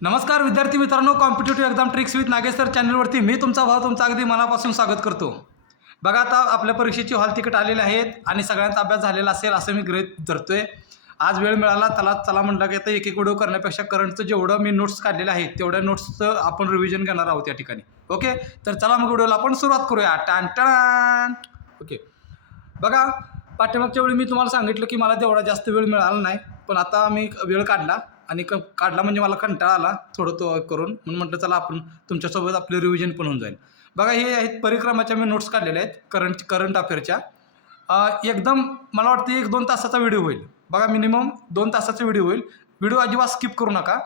नमस्कार विद्यार्थी मित्रांनो, competitive exam tricks with Nagesh sir चॅनलवरती मी तुमचा भाव तुमचा अगदी मनापासून स्वागत करतो. बघा, आता आपल्या परीक्षेची हॉल तिकीट आलेले आहेत आणि सगळ्यांचा अभ्यास झालेला असेल असं मी गृहीत धरतोय. आज वेळ मिळाला चला म्हटलं की आता एक एक व्हिडिओ करण्यापेक्षा करंटचं जेवढं मी नोट्स काढलेले आहेत तेवढ्या नोट्सचं आपण रिव्हिजन घेणार आहोत या ठिकाणी. ओके, तर चला मग व्हिडिओला आपण सुरुवात करूया. टान टान. ओके, बघा, पाठीमागच्या वेळी मी तुम्हाला सांगितलं की मला तेवढा जास्त वेळ मिळाला नाही, पण आता मी वेळ काढला आणि काढला म्हणजे मला कंटाळा आला थोडं तो करून, म्हणून म्हटलं चला आपण तुमच्यासोबत आपले रिव्हिजन पण होऊन जाईल. बघा, हे आहेत परिक्रमाच्या मी नोट्स काढलेल्या आहेत करंट अफेअरच्या. एकदम मला वाटतं 1-2 तासाचा व्हिडिओ होईल. बघा, मिनिमम 2 तासाचा व्हिडिओ होईल. व्हिडिओ अजिबात स्किप करू नका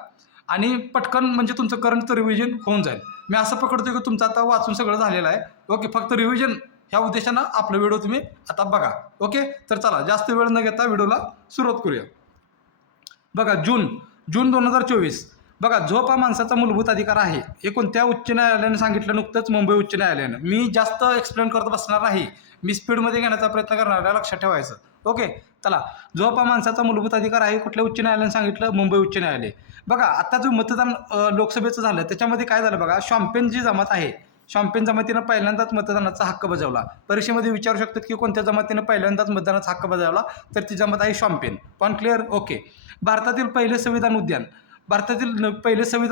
आणि पटकन म्हणजे तुमचं करंटचं रिव्हिजन होऊन जाईल. मी असं पकडतो की तुमचं आता वाचून सगळं झालेलं आहे. ओके, फक्त रिव्हिजन ह्या उद्देशानं आपला व्हिडिओ तुम्ही आता बघा. ओके, तर चला जास्त वेळ न घेता व्हिडिओला सुरुवात करूया. बघा, जून 2024. बघा, झोप हा माणसाचा मूलभूत अधिकार आहे. हे कोणत्या उच्च न्यायालयाने सांगितलं नुकतंच? मुंबई उच्च न्यायालयानं. मी जास्त एक्सप्लेन करत बसणार नाही, मी स्पीडमध्ये घेण्याचा प्रयत्न करणार आहे, लक्षात ठेवायचं. ओके, चला. झोप हा माणसाचा मूलभूत अधिकार आहे, कुठल्या उच्च न्यायालयाने सांगितलं? मुंबई उच्च न्यायालय. बघा, आता जो मतदान लोकसभेचं झालं त्याच्यामध्ये काय झालं बघा, शॉम्पेन जी जमात आहे, शॉम्पेन जमातीनं पहिल्यांदाच मतदानाचा हक्क बजावला. परीक्षेमध्ये विचारू शकतात की कोणत्या जमातीनं पहिल्यांदाच मतदानाचा हक्क बजावला, तर ती जमात आहे शॉम्पेन. पण क्लिअर? ओके. भारतातील पहिले संविधान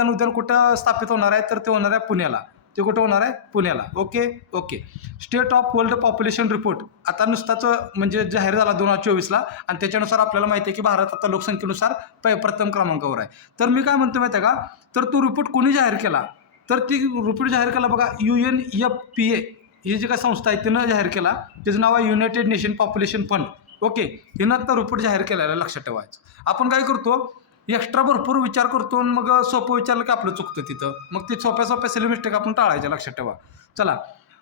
उद्यान कुठं स्थापित होणार आहे? तर ते होणार आहे पुण्याला. ते कुठं होणार आहे? पुण्याला. Okay. State of world population report आता नुसताच म्हणजे जाहीर झाला 2024ला आणि त्याच्यानुसार आपल्याला माहिती आहे की भारत आता लोकसंख्येनुसार प्रथम क्रमांकावर आहे. तर मी काय म्हणतो माहिती आहे का, तर तो रिपोर्ट कोणी जाहीर केला? तर ती रिपोर्ट जाहीर केला बघा, UNFPA ही जी काय संस्था आहे तिनं जाहीर केला. त्याचं नाव आहे United nation population fund. Okay, हिनं तर रिपोर्ट जाहीर केलेला, लक्षात ठेवायचं. आपण काय करतो, एक्स्ट्रा भरपूर विचार करतो आणि मग सोपं विचारलं की आपलं चुकतं तिथं. मग ते सोप्या सिली मिस्टेक आपण टाळायच्या, लक्षात ठेवा. चला,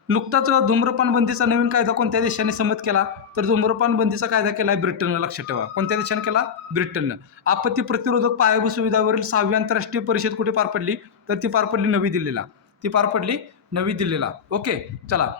नुकताच धूम्रपान बंदीचा नवीन कायदा कोणत्या देशाने संमत केला? तर धूम्रपान बंदीचा कायदा केला आहे ब्रिटननं, लक्षात ठेवा. कोणत्या देशाने केला? ब्रिटननं. आपत्ती प्रतिरोधक पायाभूत सुविधावरील 6वी आंतरराष्ट्रीय परिषद कुठे पार पडली? तर ती पार पडली नवी दिल्लीला. ओके, चला.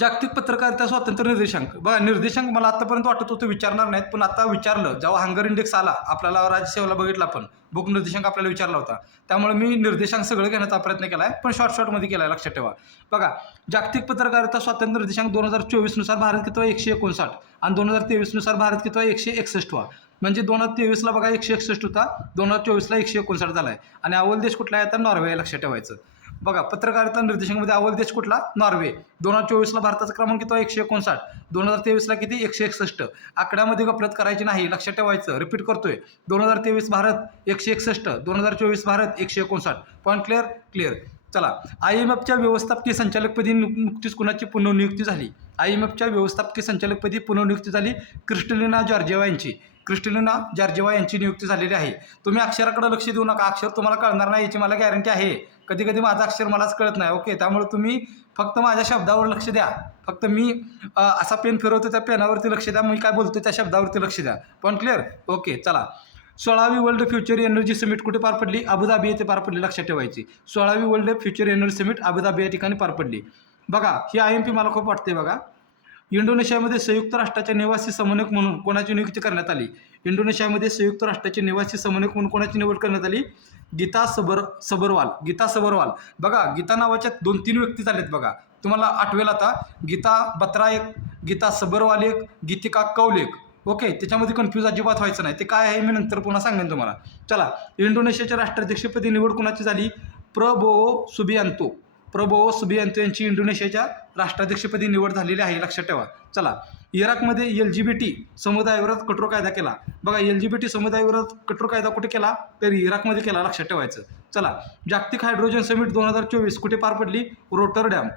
जागतिक पत्रकारिता स्वातंत्र्य निर्देशांक. बघा, निर्देशांक मला आतापर्यंत वाटत होतं विचारणार नाहीत, पण आता विचारलं. जेव्हा हंगर इंडेक्स आला आपल्याला, राज्यसेवेला बघितला आपण, बुक निर्देशांक आपल्याला विचारला होता, त्यामुळे मी निर्देशांक सगळं घेण्याचा प्रयत्न केला आहे, पण शॉर्टमध्ये केला आहे, लक्षात ठेवा. बघा, जागतिक पत्रकारिता स्वातंत्र्य निर्देशांक 2024 नुसार भारत कितवा? 159 आणि 2023 नुसार भारत कितवा? 161. म्हणजे 2023ला बघा 161 होता, 2024ला 159 झाला आहे. आणि अव्वल देश कुठला आहे? आता नॉर्वे आहे, लक्षात ठेवायचं. बघा, पत्रकारिता निर्देशांकामध्ये अव्वल देश कुठला? नॉर्वे. 2024ला भारताचा क्रमांक किती? 159. 2023ला किती? 161. आकड्यामध्ये गफलत करायची नाही, लक्षात ठेवायचं. रिपीट करतोय, 2023 भारत 161, 2024 भारत 159. Point clear. चला, IMFच्या व्यवस्थापकीय संचालकपदी नुकतीच कुणाची पुनर्नियुक्ती झाली? IMFच्या व्यवस्थापकीय संचालकपदी पुनर्नियुक्ती झाली क्रिस्टलिना जॉर्जेवा यांची नियुक्ती झालेली आहे. तुम्ही अक्षराकडे लक्ष देऊ नका, अक्षर तुम्हाला कळणार नाही याची मला गॅरंटी आहे. कधी माझं अक्षर मलाच कळत नाही. ओके, त्यामुळे तुम्ही फक्त माझ्या शब्दावर लक्ष द्या. फक्त मी असा पेन फिरवतो, त्या पेनावरती लक्ष द्या, मी काय बोलतो त्या शब्दावरती लक्ष द्या. पण क्लिअर? ओके, चला. 16वी वर्ल्ड फ्युचर एनर्जी समिट कुठे पार पडली? अबुधाबी येथे पार पडली, लक्षात ठेवायची. 16वी world future energy summit Abu Dhabi या ठिकाणी पार पडली. बघा, ही IMP मला खूप वाटते. बघा, इंडोनेशियामध्ये संयुक्त राष्ट्राच्या निवासी समन्वयक म्हणून कोणाची नियुक्ती करण्यात आली? इंडोनेशियामध्ये संयुक्त राष्ट्राचे निवासी समन्वयक म्हणून कोणाची निवड करण्यात आली? गीता सबरवाल. बघा, गीता नावाच्या 2-3 व्यक्ती झालेत बघा. तुम्हाला आठवेल आता, गीता बत्रा एक, गीता सबरवाल एक, गीतिका कौल एक. ओके, त्याच्यामध्ये कन्फ्यूज अजिबात व्हायचं नाही. ते काय आहे मी नंतर पुन्हा सांगेन तुम्हाला. चला, इंडोनेशियाच्या राष्ट्राध्यक्षपदी निवड कोणाची झाली? प्रबोवो सुबियांतो यांची इंडोनेशियाच्या राष्ट्राध्यक्षपदी निवड झालेली आहे, लक्षात ठेवा. चला, इराकमध्ये LGBT समुदायाविरोधात कठोर कायदा केला. बघा, LGBT समुदायाविरोधात कठोर कायदा कुठे केला? तर इराकमध्ये केला, लक्षात ठेवायचं. चला, जागतिक हायड्रोजन समिट 2024 कुठे पार पडली? रोटरडॅम.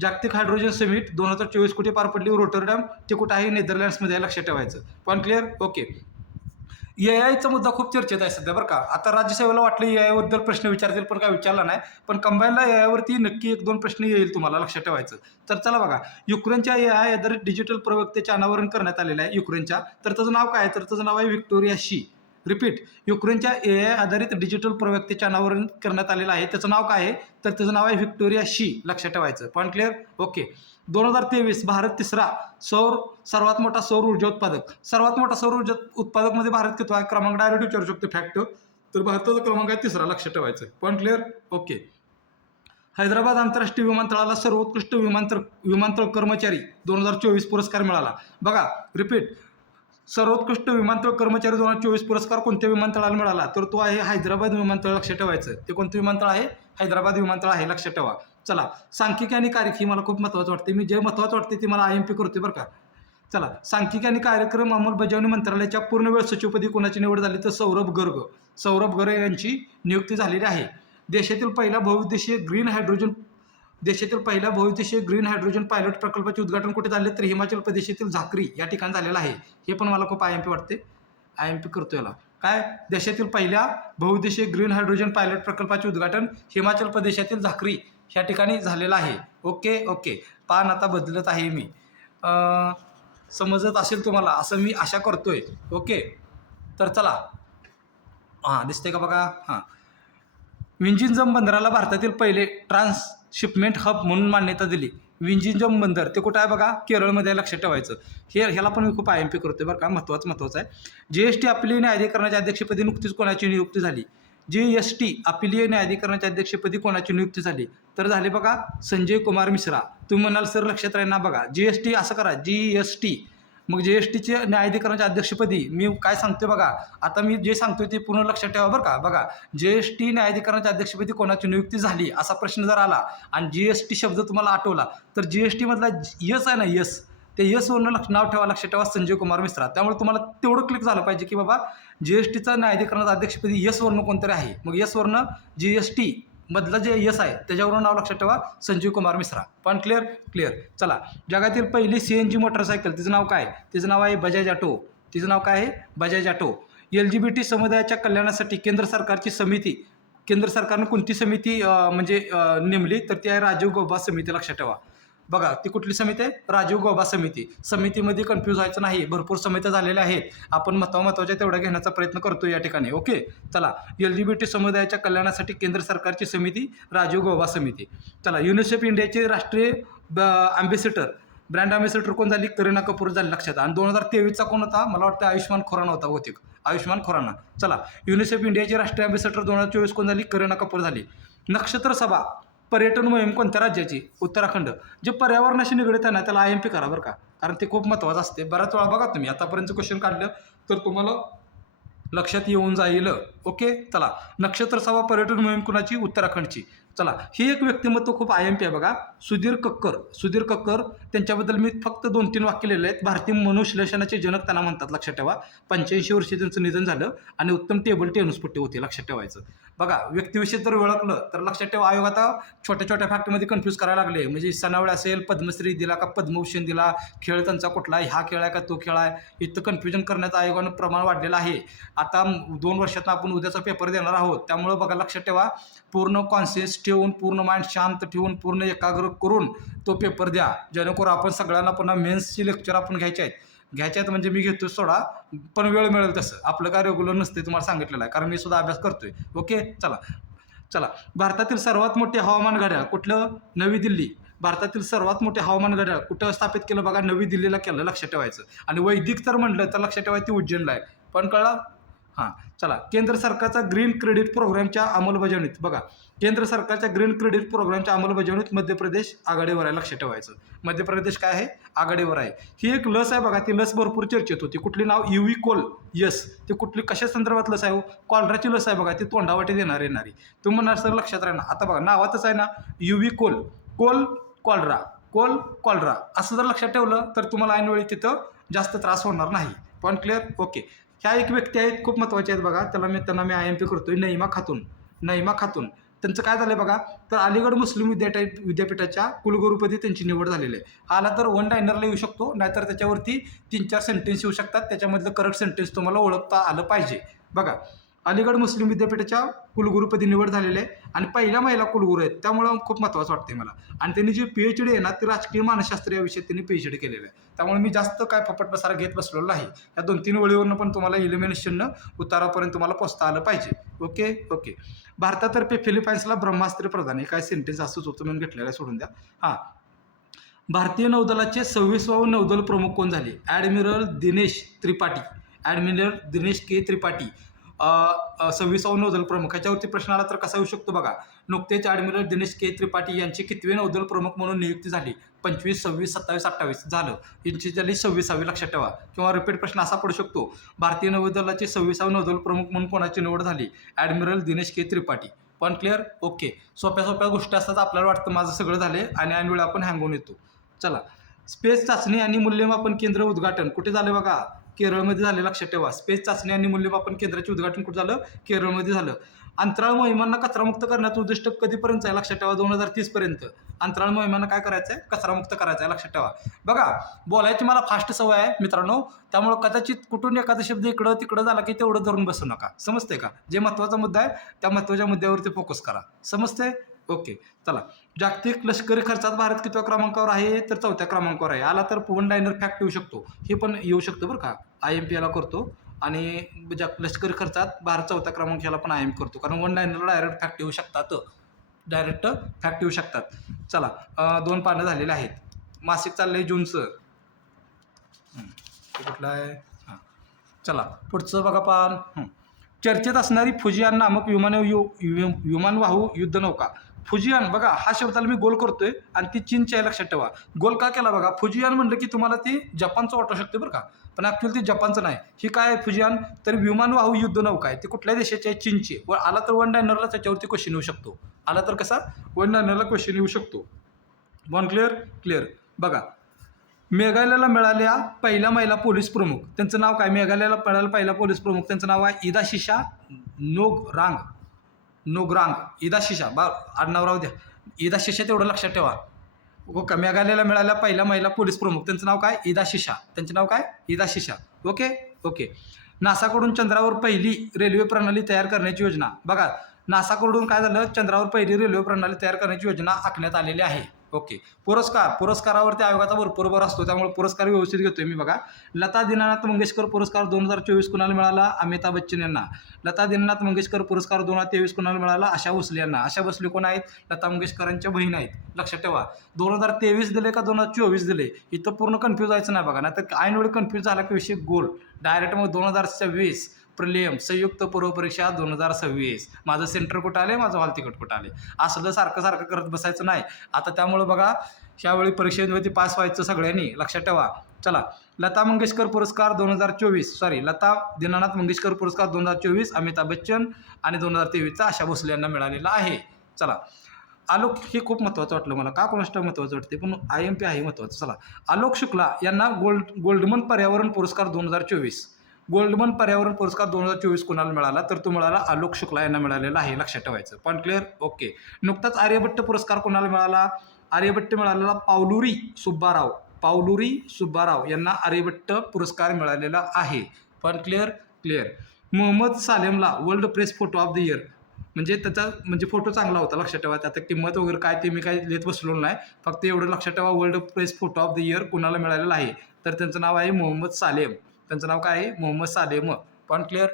जागतिक हायड्रोजन समिट 2024 कुठे पार पडली? रोटरडॅम. ते कुठं आहे? नेदरलँड्समध्ये आहे, लक्षात ठेवायचं. पण क्लिअर? ओके. AIचा मुद्दा खूप चर्चेत आहे सध्या, बरं का. आता राज्यसेवेला वाटलं AI बद्दल प्रश्न विचारतील, पण काय विचारला नाही. पण कंबाईनला AI वरती नक्की 1-2 प्रश्न येईल तुम्हाला, लक्षात ठेवायचं. तर चला बघा, युक्रेनच्या AI आधारित डिजिटल प्रवक्त्याचे अनावरण करण्यात आलेलं आहे युक्रेनच्या. तर त्याचं नाव काय? तर त्याचं नाव आहे व्हिक्टोरिया शी. रिपीट, युक्रेनच्या AI आधारित डिजिटल प्रवक्त्याचे अनावरण करण्यात आलेलं आहे. त्याचं नाव काय आहे? तर त्याचं नाव आहे व्हिक्टोरिया शी, लक्षात ठेवायचं. Point clear? ओके. 2023 भारत तिसरा सर्वात मोठा सौर ऊर्जा उत्पादक. सर्वात मोठा सौर ऊर्जा उत्पादकमध्ये भारत किती आहे? क्रमांक डायरेक्ट विचारू शकतो, फॅक्ट. तर भारताचा क्रमांक आहे 3रा, लक्षात ठेवायचं. Point clear? ओके. हैदराबाद आंतरराष्ट्रीय विमानतळाला सर्वोत्कृष्ट विमानतळ कर्मचारी 2024 पुरस्कार मिळाला. बघा, रिपीट, सर्वोत्कृष्ट विमानतळ कर्मचारी 2024 पुरस्कार कोणत्या विमानतळाला मिळाला? तर तो आहे हैदराबाद विमानतळ, लक्षात ठेवायचं. ते कोणतं विमानतळ आहे? हैदराबाद विमानतळ आहे, लक्षात ठेवा. चला, सांख्यिकी आणि कार्यक्रम ही मला खूप महत्त्वाचं वाटते. मी जे महत्त्वाचं वाटते ते मला IMP करते बरं का. चला, सांख्यिकी आणि कार्यक्रम अंमलबजावणी मंत्रालयाच्या पूर्णवेळ सचिवपदी कोणाची निवड झाली? तर सौरभ गर्ग यांची नियुक्ती झालेली आहे. देशातील पहिला बहुउद्देशीय ग्रीन हायड्रोजन पायलट प्रकल्पाचे उद्घाटन कुठे झाले? तर हिमाचल प्रदेशातील झाकरी या ठिकाणी झालेलं आहे. हे पण मला खूप IMP वाटते. IMP करतो याला. काय? देशातील पहिल्या बहुउद्देशीय ग्रीन हायड्रोजन पायलट प्रकल्पाचे उद्घाटन हिमाचल प्रदेशातील झाकरी या ठिकाणी झालेलं आहे. ओके. पान आता बदलत आहे मी. समजत असेल तुम्हाला असं मी आशा करतोय. ओके, तर चला. दिसते का बघा. विंझिंजम बंदराला भारतातील पहिले ट्रान्सशिपमेंट हब म्हणून मान्यता दिली. विंझिंजम बंदर ते कुठं आहे बघा? केरळमध्ये, लक्षात ठेवायचं. ह्याला पण मी खूप IMP करतोय बरं का. महत्त्वाचं आहे. GST अपिलीय न्यायाधिकरणाच्या अध्यक्षपदी नुकतीच कोणाची नियुक्ती झाली? GST अपिलीय न्यायाधिकरणाच्या अध्यक्षपदी कोणाची नियुक्ती झाली? तर झाली बघा, संजय कुमार मिश्रा. तुम्ही म्हणाल सर लक्षात राहील ना. बघा, GST असं करा, GST. मग GSTचे न्यायाधिकरणाच्या अध्यक्षपदी मी काय सांगतोय बघा. आता मी जे सांगतोय ते पूर्ण लक्षात ठेवा बरं का. बघा, GST न्यायाधिकरणाच्या अध्यक्षपदी कोणाची नियुक्ती झाली असा प्रश्न जर आला आणि GST शब्द तुम्हाला आठवला तर GST मधला यस आहे ना, यस, ते यसवरनं नाव ठेवा, लक्षात ठेवा, संजय कुमार मिश्रा. त्यामुळे तुम्हाला तेवढं क्लिक झालं पाहिजे की बाबा GSTचा न्यायाधिकरणाच्या अध्यक्षपदी यसवरनं कोणतरी आहे. मग यसवरनं GST मधलं जे यस आहे त्याच्यावरून नाव लक्षात ठेवा, संजीव कुमार मिश्रा. पण क्लिअर. चला, जगातील पहिली CNG मोटरसायकल, तिचं नाव काय? तिचं नाव आहे बजाज ऑटो. तिचं नाव काय आहे? बजाज ऑटो. LGBT समुदायाच्या कल्याणासाठी केंद्र सरकारनं कोणती समिती नेमली? तर ती आहे राजीव गौबा समिती, लक्षात ठेवा. बघा, ती कुठली समिती आहे? राजीव गौबा समिती. समितीमध्ये कन्फ्यूज व्हायचं नाही. भरपूर समित्या झालेल्या आहेत. आपण महत्त्वाच्या तेवढ्या घेण्याचा प्रयत्न करतो या ठिकाणी. ओके, चला. LGBT समुदायाच्या कल्याणासाठी केंद्र सरकारची समिती राजीव गौबा समिती. चला, युनिसेफ इंडियाचे राष्ट्रीय ब्रँड अँबॅसेडर कोण झाली? करीना कपूर झाली, लक्षात. आणि 2023चा कोण होता? मला वाटतं आयुष्मान खुराना होता बहुतेक. आयुष्मान खुराना. चला, युनिसेफ इंडियाचे राष्ट्रीय अँबॅसेडर 2024 कोण झाली? करीना कपूर झाली. नक्षत्र सभा पर्यटन मोहीम कोणत्या राज्याची? उत्तराखंड. जे पर्यावरणाशी निगडीत आहे ना त्याला IMP करा बरं का, कारण ते खूप महत्त्वाचं असते. बऱ्याच वेळा बघा तुम्ही आतापर्यंत क्वेश्चन काढलं तर तुम्हाला लक्षात येऊन जाईल. ओके, चला. नक्षत्र सभा पर्यटन मोहीम कुणाची? उत्तराखंडची. चला, ही एक व्यक्तिमत्व खूप IMP आहे बघा. सुधीर कक्कर. त्यांच्याबद्दल मी फक्त 2-3 वाक्य लिहिले आहेत. भारतीय मनोविश्लेषणाचे जनक त्यांना म्हणतात, लक्षात ठेवा. 85 वर्षी त्यांचं निधन झालं आणि उत्तम टेबल टेनिसपट्टी होती, लक्षात ठेवायचं. बघा, व्यक्तिविषयी जर ओळखलं तर लक्षात ठेवा. आयोग आता छोट्या फॅक्टमध्ये कन्फ्यूज करायला लागले. म्हणजे सनावळ असेल, पद्मश्री दिला का पद्मभूषण दिला, खेळ त्यांचा कुठला आहे, हा खेळ आहे का तो खेळ आहे, इथं कन्फ्युजन करण्याचं आयोगानं प्रमाण वाढलेलं आहे. आता 2 वर्षात आपण उद्याचा पेपर देणार आहोत. त्यामुळं बघा, लक्षात ठेवा, पूर्ण कॉन्शियस ठेवून, पूर्ण माइंड शांत ठेवून, पूर्ण एकाग्र करून तो पेपर द्या, जेणेकरून आपण सगळ्यांना पुन्हा मेन्सची लेक्चर आपण घ्यायचे आहेत. म्हणजे मी घेतो सोडा, पण वेळ मिळेल तसं. आपलं काय रेग्युलर नसते, तुम्हाला सांगितलेलं आहे, कारण मी सुद्धा अभ्यास करतोय. ओके, चला. भारतातील सर्वात मोठे हवामान घड्याळ कुठलं? नवी दिल्ली. भारतातील सर्वात मोठे हवामान घड्याळ कुठं स्थापित केलं? बघा, नवी दिल्लीला केलं, लक्षात ठेवायचं. आणि वैदिक तर म्हटलं तर लक्षात ठेवायचं उज्जैनला आहे. पण कळलं? चला. केंद्र सरकारचा ग्रीन क्रेडिट प्रोग्रामच्या अंमलबजावणीत, बघा, केंद्र सरकारच्या ग्रीन क्रेडिट प्रोग्रामच्या अंमलबजावणीत मध्य प्रदेश आघाडीवर आहे, लक्षात ठेवायचं. मध्य प्रदेश काय आहे? आघाडीवर आहे. ही एक लस आहे बघा, ती लस भरपूर चर्चेत होती. कुठली नाव? युविकोल. यस, ती कुठली कशा संदर्भात लस आहे? कॉलराची लस आहे बघा, ती तोंडावाटी देणारी. तुम्ही म्हणणार सर लक्षात राहणार. आता बघा, नावातच आहे ना, युविकोल. कॉलरा असं जर लक्षात ठेवलं तर तुम्हाला ऐनवेळी तिथं जास्त त्रास होणार नाही. Point clear? ओके. ह्या एक व्यक्ती आहेत, खूप महत्त्वाचे आहेत बघा. त्यांना मी IMP करतोय. नईमा खातून. त्यांचं काय झालं बघा, तर अलीगड मुस्लिम विद्यापीठाच्या कुलगुरूपदी त्यांची निवड झालेली आहे. आला तर 1 लाइनरला येऊ शकतो, नाहीतर त्याच्यावरती 3-4 सेंटेन्स येऊ शकतात. त्याच्यामधलं करेक्ट सेंटेन्स तुम्हाला ओळखता आलं पाहिजे. बघा, अलीगड मुस्लिम विद्यापीठाच्या कुलगुरूपदी निवड झालेली आहे आणि पहिल्या महिला कुलगुरू आहेत. त्यामुळं खूप महत्त्वाचं वाटते मला. आणि त्यांनी जी PhD आहे ना, ती राजकीय मानसशास्त्र या विषयात त्यांनी PhD केलेलं आहे. त्यामुळे मी जास्त काय फपट पसारा घेत बसलेलो नाही. या 2-3 वळीवरनं पण तुम्हाला इलिमिनेशननं उत्तरापर्यंत तुम्हाला पोचता आलं पाहिजे. ओके. भारतातर्फे फिलिपाईन्सला ब्रह्मास्त्र प्रदान, हे काय सेंटेन्स असंच होतं म्हणून घेतलेलं आहे, सोडून द्या. भारतीय नौदलाचे 26वे नौदल प्रमुख कोण झाले? Admiral Dinesh K. त्रिपाठी. 26वा नौदल प्रमुख ह्याच्यावरती प्रश्न आला तर कसा येऊ शकतो बघा. नुकतेच ॲडमिरल दिनेश के त्रिपाठी यांची कितवे नौदल प्रमुख म्हणून नियुक्ती झाली? 25, 26, 27, 28 झालं. यांची झाली 26वी लक्षात ठेवा. किंवा रिपीट प्रश्न असा पडू शकतो, भारतीय नौदलाचे 26वा नौदल प्रमुख म्हणून कोणाची निवड झाली? ॲडमिरल दिनेश के त्रिपाठी. पण क्लिअर? ओके. सोप्या सोप्या गोष्टी असतात, आपल्याला वाटतं माझं सगळं झाले आणि ऐनवेळी आपण हँगून येतो. चला, स्पेस चाचणी आणि मूल्यमापन केंद्र उद्घाटन कुठे झालं बघा? केरळमध्ये झाले. लक्षात ठेवा. स्पेस चाचणी आणि मूल्यमापन केंद्राचे उद्घाटन कुठे झालं? केरळमध्ये झालं. अंतराळ मोहिमांना कचरामुक्त करण्याचं उद्दिष्ट कधीपर्यंत आहे? लक्षात ठेवा. 2030 पर्यंत अंतराळ मोहिमांना काय करायचं आहे? कचरामुक्त करायचं आहे. लक्षात ठेवा. बघा, बोलायची मला फास्ट सवय आहे मित्रांनो, त्यामुळं कदाचित कुठून एखादा शब्द इकडं तिकडं झाला की तेवढं धरून बसू नका. समजते का? जे महत्त्वाचा मुद्दा आहे त्या महत्त्वाच्या मुद्द्यावरती फोकस करा. समजते? ओके. चला, जागतिक लष्करी खर्चात भारत कितव्या क्रमांकावर आहे? तर 4थ्या क्रमांकावर आहे. आला तर वन लाईनर फॅक्ट येऊ शकतो, हे पण येऊ शकतं बरं का. IMPला करतो आणि लष्करी खर्चात भारत 4थ्या क्रमांक ह्याला पण IM करतो, कारण वन लाईनरला डायरेक्ट फॅक्ट येऊ शकतात. डायरेक्ट फॅक्ट येऊ शकतात. चला, 2 पानं झालेले आहेत. मासिक चाललंय जूनचं. कुठलं आहे? हां, चला पुढचं बघा पान. चर्चेत असणारी फुजियान नामक विमानवाहू युद्धनौका. फुजियान बघा, हा शब्दाला मी गोल करतोय आणि ती चीनची आहे. लक्षात ठेवा. गोल का केला बघा? फुजियान म्हणलं की तुम्हाला ती जपानचं वाटू शकते बरं का, पण ॲक्च्युअली ती जपानचं नाही. ही काय आहे फुजियान? तर विमानवाहू युद्धनौका आहे. ती कुठल्या देशाची आहे? चीनची. व आला तर वन लाईनरला त्याच्यावरती क्वेश्चन येऊ शकतो. आला तर कसा? वन लाईनरला क्वेश्चन येऊ शकतो. One clear? क्लिअर. बघा, मेघालयाला मिळाल्या पहिल्या महिला पोलीस प्रमुख, त्यांचं नाव काय? मेघालयाला मिळालेला पहिला पोलीस प्रमुख, त्यांचं नाव आहे इदाशिशा नोग्रांग. इदाशिशा आडनाव राहू द्या. इदाशिशा तेवढं लक्षात ठेवा. ओके. मेघालयाला मिळाल्या पहिल्या महिला पोलीस प्रमुख, त्यांचं नाव काय? इदाशिशा. त्यांचं नाव काय? इदाशिशा. ओके. ओके. नासाकडून चंद्रावर पहिली रेल्वे प्रणाली तयार करण्याची योजना. बघा, नासाकडून काय झालं? चंद्रावर पहिली रेल्वे प्रणाली तयार करण्याची योजना आखण्यात आलेली आहे. ओके. पुरस्कारावरती आयोगाचा भरपूर भर असतो, त्यामुळे पुरस्कार व्यवस्थित घेतोय मी. बघा, लता दीनानाथ मंगेशकर पुरस्कार 2024 कुणाला मिळाला? अमिताभ बच्चन यांना. लता दीनानाथ मंगेशकर पुरस्कार 2023 कुणाला मिळाला? आशा भोसले यांना. आशा भोसले कोण आहेत? लता मंगेशकरांच्या बहीण आहेत. लक्षात ठेवा. 2023 दिले का 2024 दिले? इथं पूर्ण कन्फ्यूज व्हायचं नाही बघा, नाही तर ऐनवेळी कन्फ्यूज झाला की विषय गोल. डायरेक्ट मग 2026 प्रिलियम संयुक्त पूर्व परीक्षा 2026. माझं सेंटर कुठं आले? माझं हॉल तिकट कुठं आले? असलं सारखं सारखं करत बसायचं नाही. आता त्यामुळं बघा, ह्यावेळी परीक्षेवरती पास व्हायचं सगळ्यांनी. लक्षात ठेवा. चला, लता मंगेशकर पुरस्कार 2024, लता दीनानाथ मंगेशकर पुरस्कार 2024 अमिताभ बच्चन आणि 2023चा आशा भोसले यांना मिळालेला आहे. चला, आलोक, हे खूप महत्त्वाचं वाटलं मला. का कोणाष्ट महत्त्वाचं वाटते, पण IMP आहे महत्त्वाचं. चला, आलोक शुक्ला यांना गोल्डमन पर्यावरण पुरस्कार 2024. गोल्डमन पर्यावरण पुरस्कार 2024 कोणाला मिळाला? तर तो मिळाला आलोक शुक्ला यांना मिळालेला आहे. लक्षात ठेवायचं. पण क्लिअर? ओके. नुकताच आर्यभट्ट पुरस्कार कोणाला मिळाला? आर्यभट्ट मिळालेला पावलुरी सुब्बाराव यांना आर्यभट्ट पुरस्कार मिळालेला आहे. पण क्लिअर? क्लिअर. मोहम्मद सालेमला world press photo of the year, म्हणजे त्याचा फोटो चांगला होता. लक्षात ठेवा. त्यात किंमत वगैरे काय ते मी काय लिहित बसलो नाही, फक्त एवढं लक्षात ठेवा. World press photo of the year कुणाला मिळालेलं आहे? तर त्यांचं नाव आहे मोहम्मद सालेम. त्यांचं नाव काय आहे? मोहम्मद सालेम. पण clear?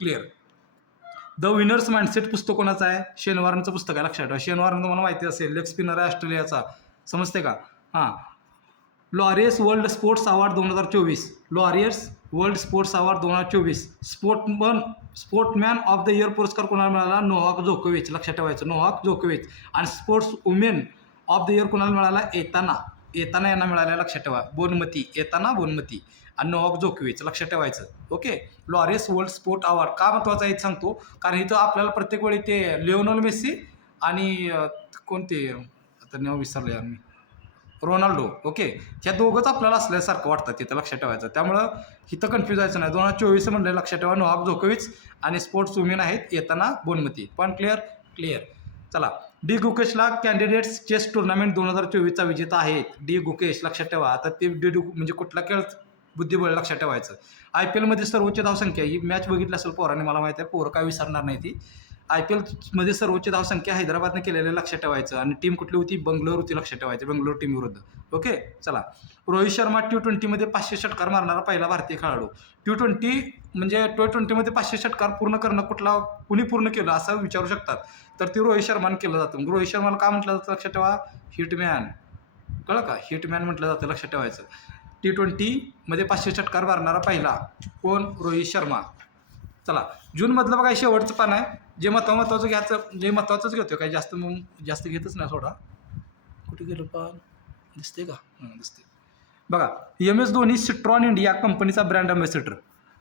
Clear. The winners mindset पुस्तक कोणाचं आहे? शेन वॉर्नचं पुस्तक आहे. लक्षात ठेवा. शेन वॉर्न तुम्हाला माहिती असेल, लेग स्पिनर आहे ऑस्ट्रेलियाचा. समजते का? हां. Laureus world sports award 2024. Laureus world sports award 2024. Sportsman of the year पुरस्कार कोणाला मिळाला? नोवाक जोकोविच. लक्षात ठेवायचं. नोवाक जोकोविच. आणि sports women of the year कोणाला मिळाला? एताना यांना मिळाल्या. लक्षात ठेवा. बोनमती आणि नोवाक जोकोविच. लक्षात ठेवायचं. Okay. Laureus world sport award का महत्त्वाचा आहे सांगतो, कारण इथं आपल्याला प्रत्येक वेळी ते लिओनल मेस्सी आणि कोणते, आता नाव विसरले यार मी, रोनाल्डो. ओके. ह्या दोघंच आपल्याला असल्यासारखं वाटतं तिथं. लक्षात ठेवायचं. त्यामुळं इथं कन्फ्यूज व्हायचं नाही. 2024 म्हणलं. लक्षात ठेवा. नोवाक जोकोविच आणि स्पोर्ट्स वुमेन आहेत येताना बोनमती. पण क्लिअर? क्लिअर. चला, डी गुकेशला कॅन्डिडेट्स चेस टुर्नामेंट 2024चा विजेता आहेत. डी गुकेश. लक्षात ठेवा. आता ते म्हणजे कुठला खेळ? बुद्धिबळ. लक्षात ठेवायचं. IPL मध्ये सर्वोच्च धावसंख्या, ही मॅच बघितली असेल पोरांनी, मला माहिती आहे, पोरं काय विसरणार नाही ती. IPL मध्ये सर्वोच्च धावसंख्या हैदराबादने केलेल्या. लक्षात ठेवायचं. आणि टीम कुठली होती? बंगलोर होती. लक्षात ठेवायचं. बंगलोर टीम विरुद्ध. ओके. चला, रोहित शर्मा T20 मध्ये 500 षटकार मारणारा पहिला भारतीय खेळाडू. T20 मध्ये 500 षटकार पूर्ण करणं कुणी पूर्ण केलं असं विचारू शकतात, तर ते रोहित शर्माने केलं जातं. रोहित शर्माला का म्हटलं जातं? लक्षात ठेवा. हिटमॅन. कळलं का? हिटमॅन म्हटलं जातं. लक्षात ठेवायचं. T20 मध्ये 500 षटकार मारणारा पहिला कोण? रोहित शर्मा. चला जूनमधलं बघा शेवटचं पान आहे. जे महत्त्वाचं घ्यायचं, जे महत्त्वाचंच घेतो, काही जास्त घेतच नाही सोडा. कुठे गेलं पान, दिसते का? दिसते बघा. MS धोनी सिट्रॉन इंडिया कंपनीचा ब्रँड अँबॅसेडर.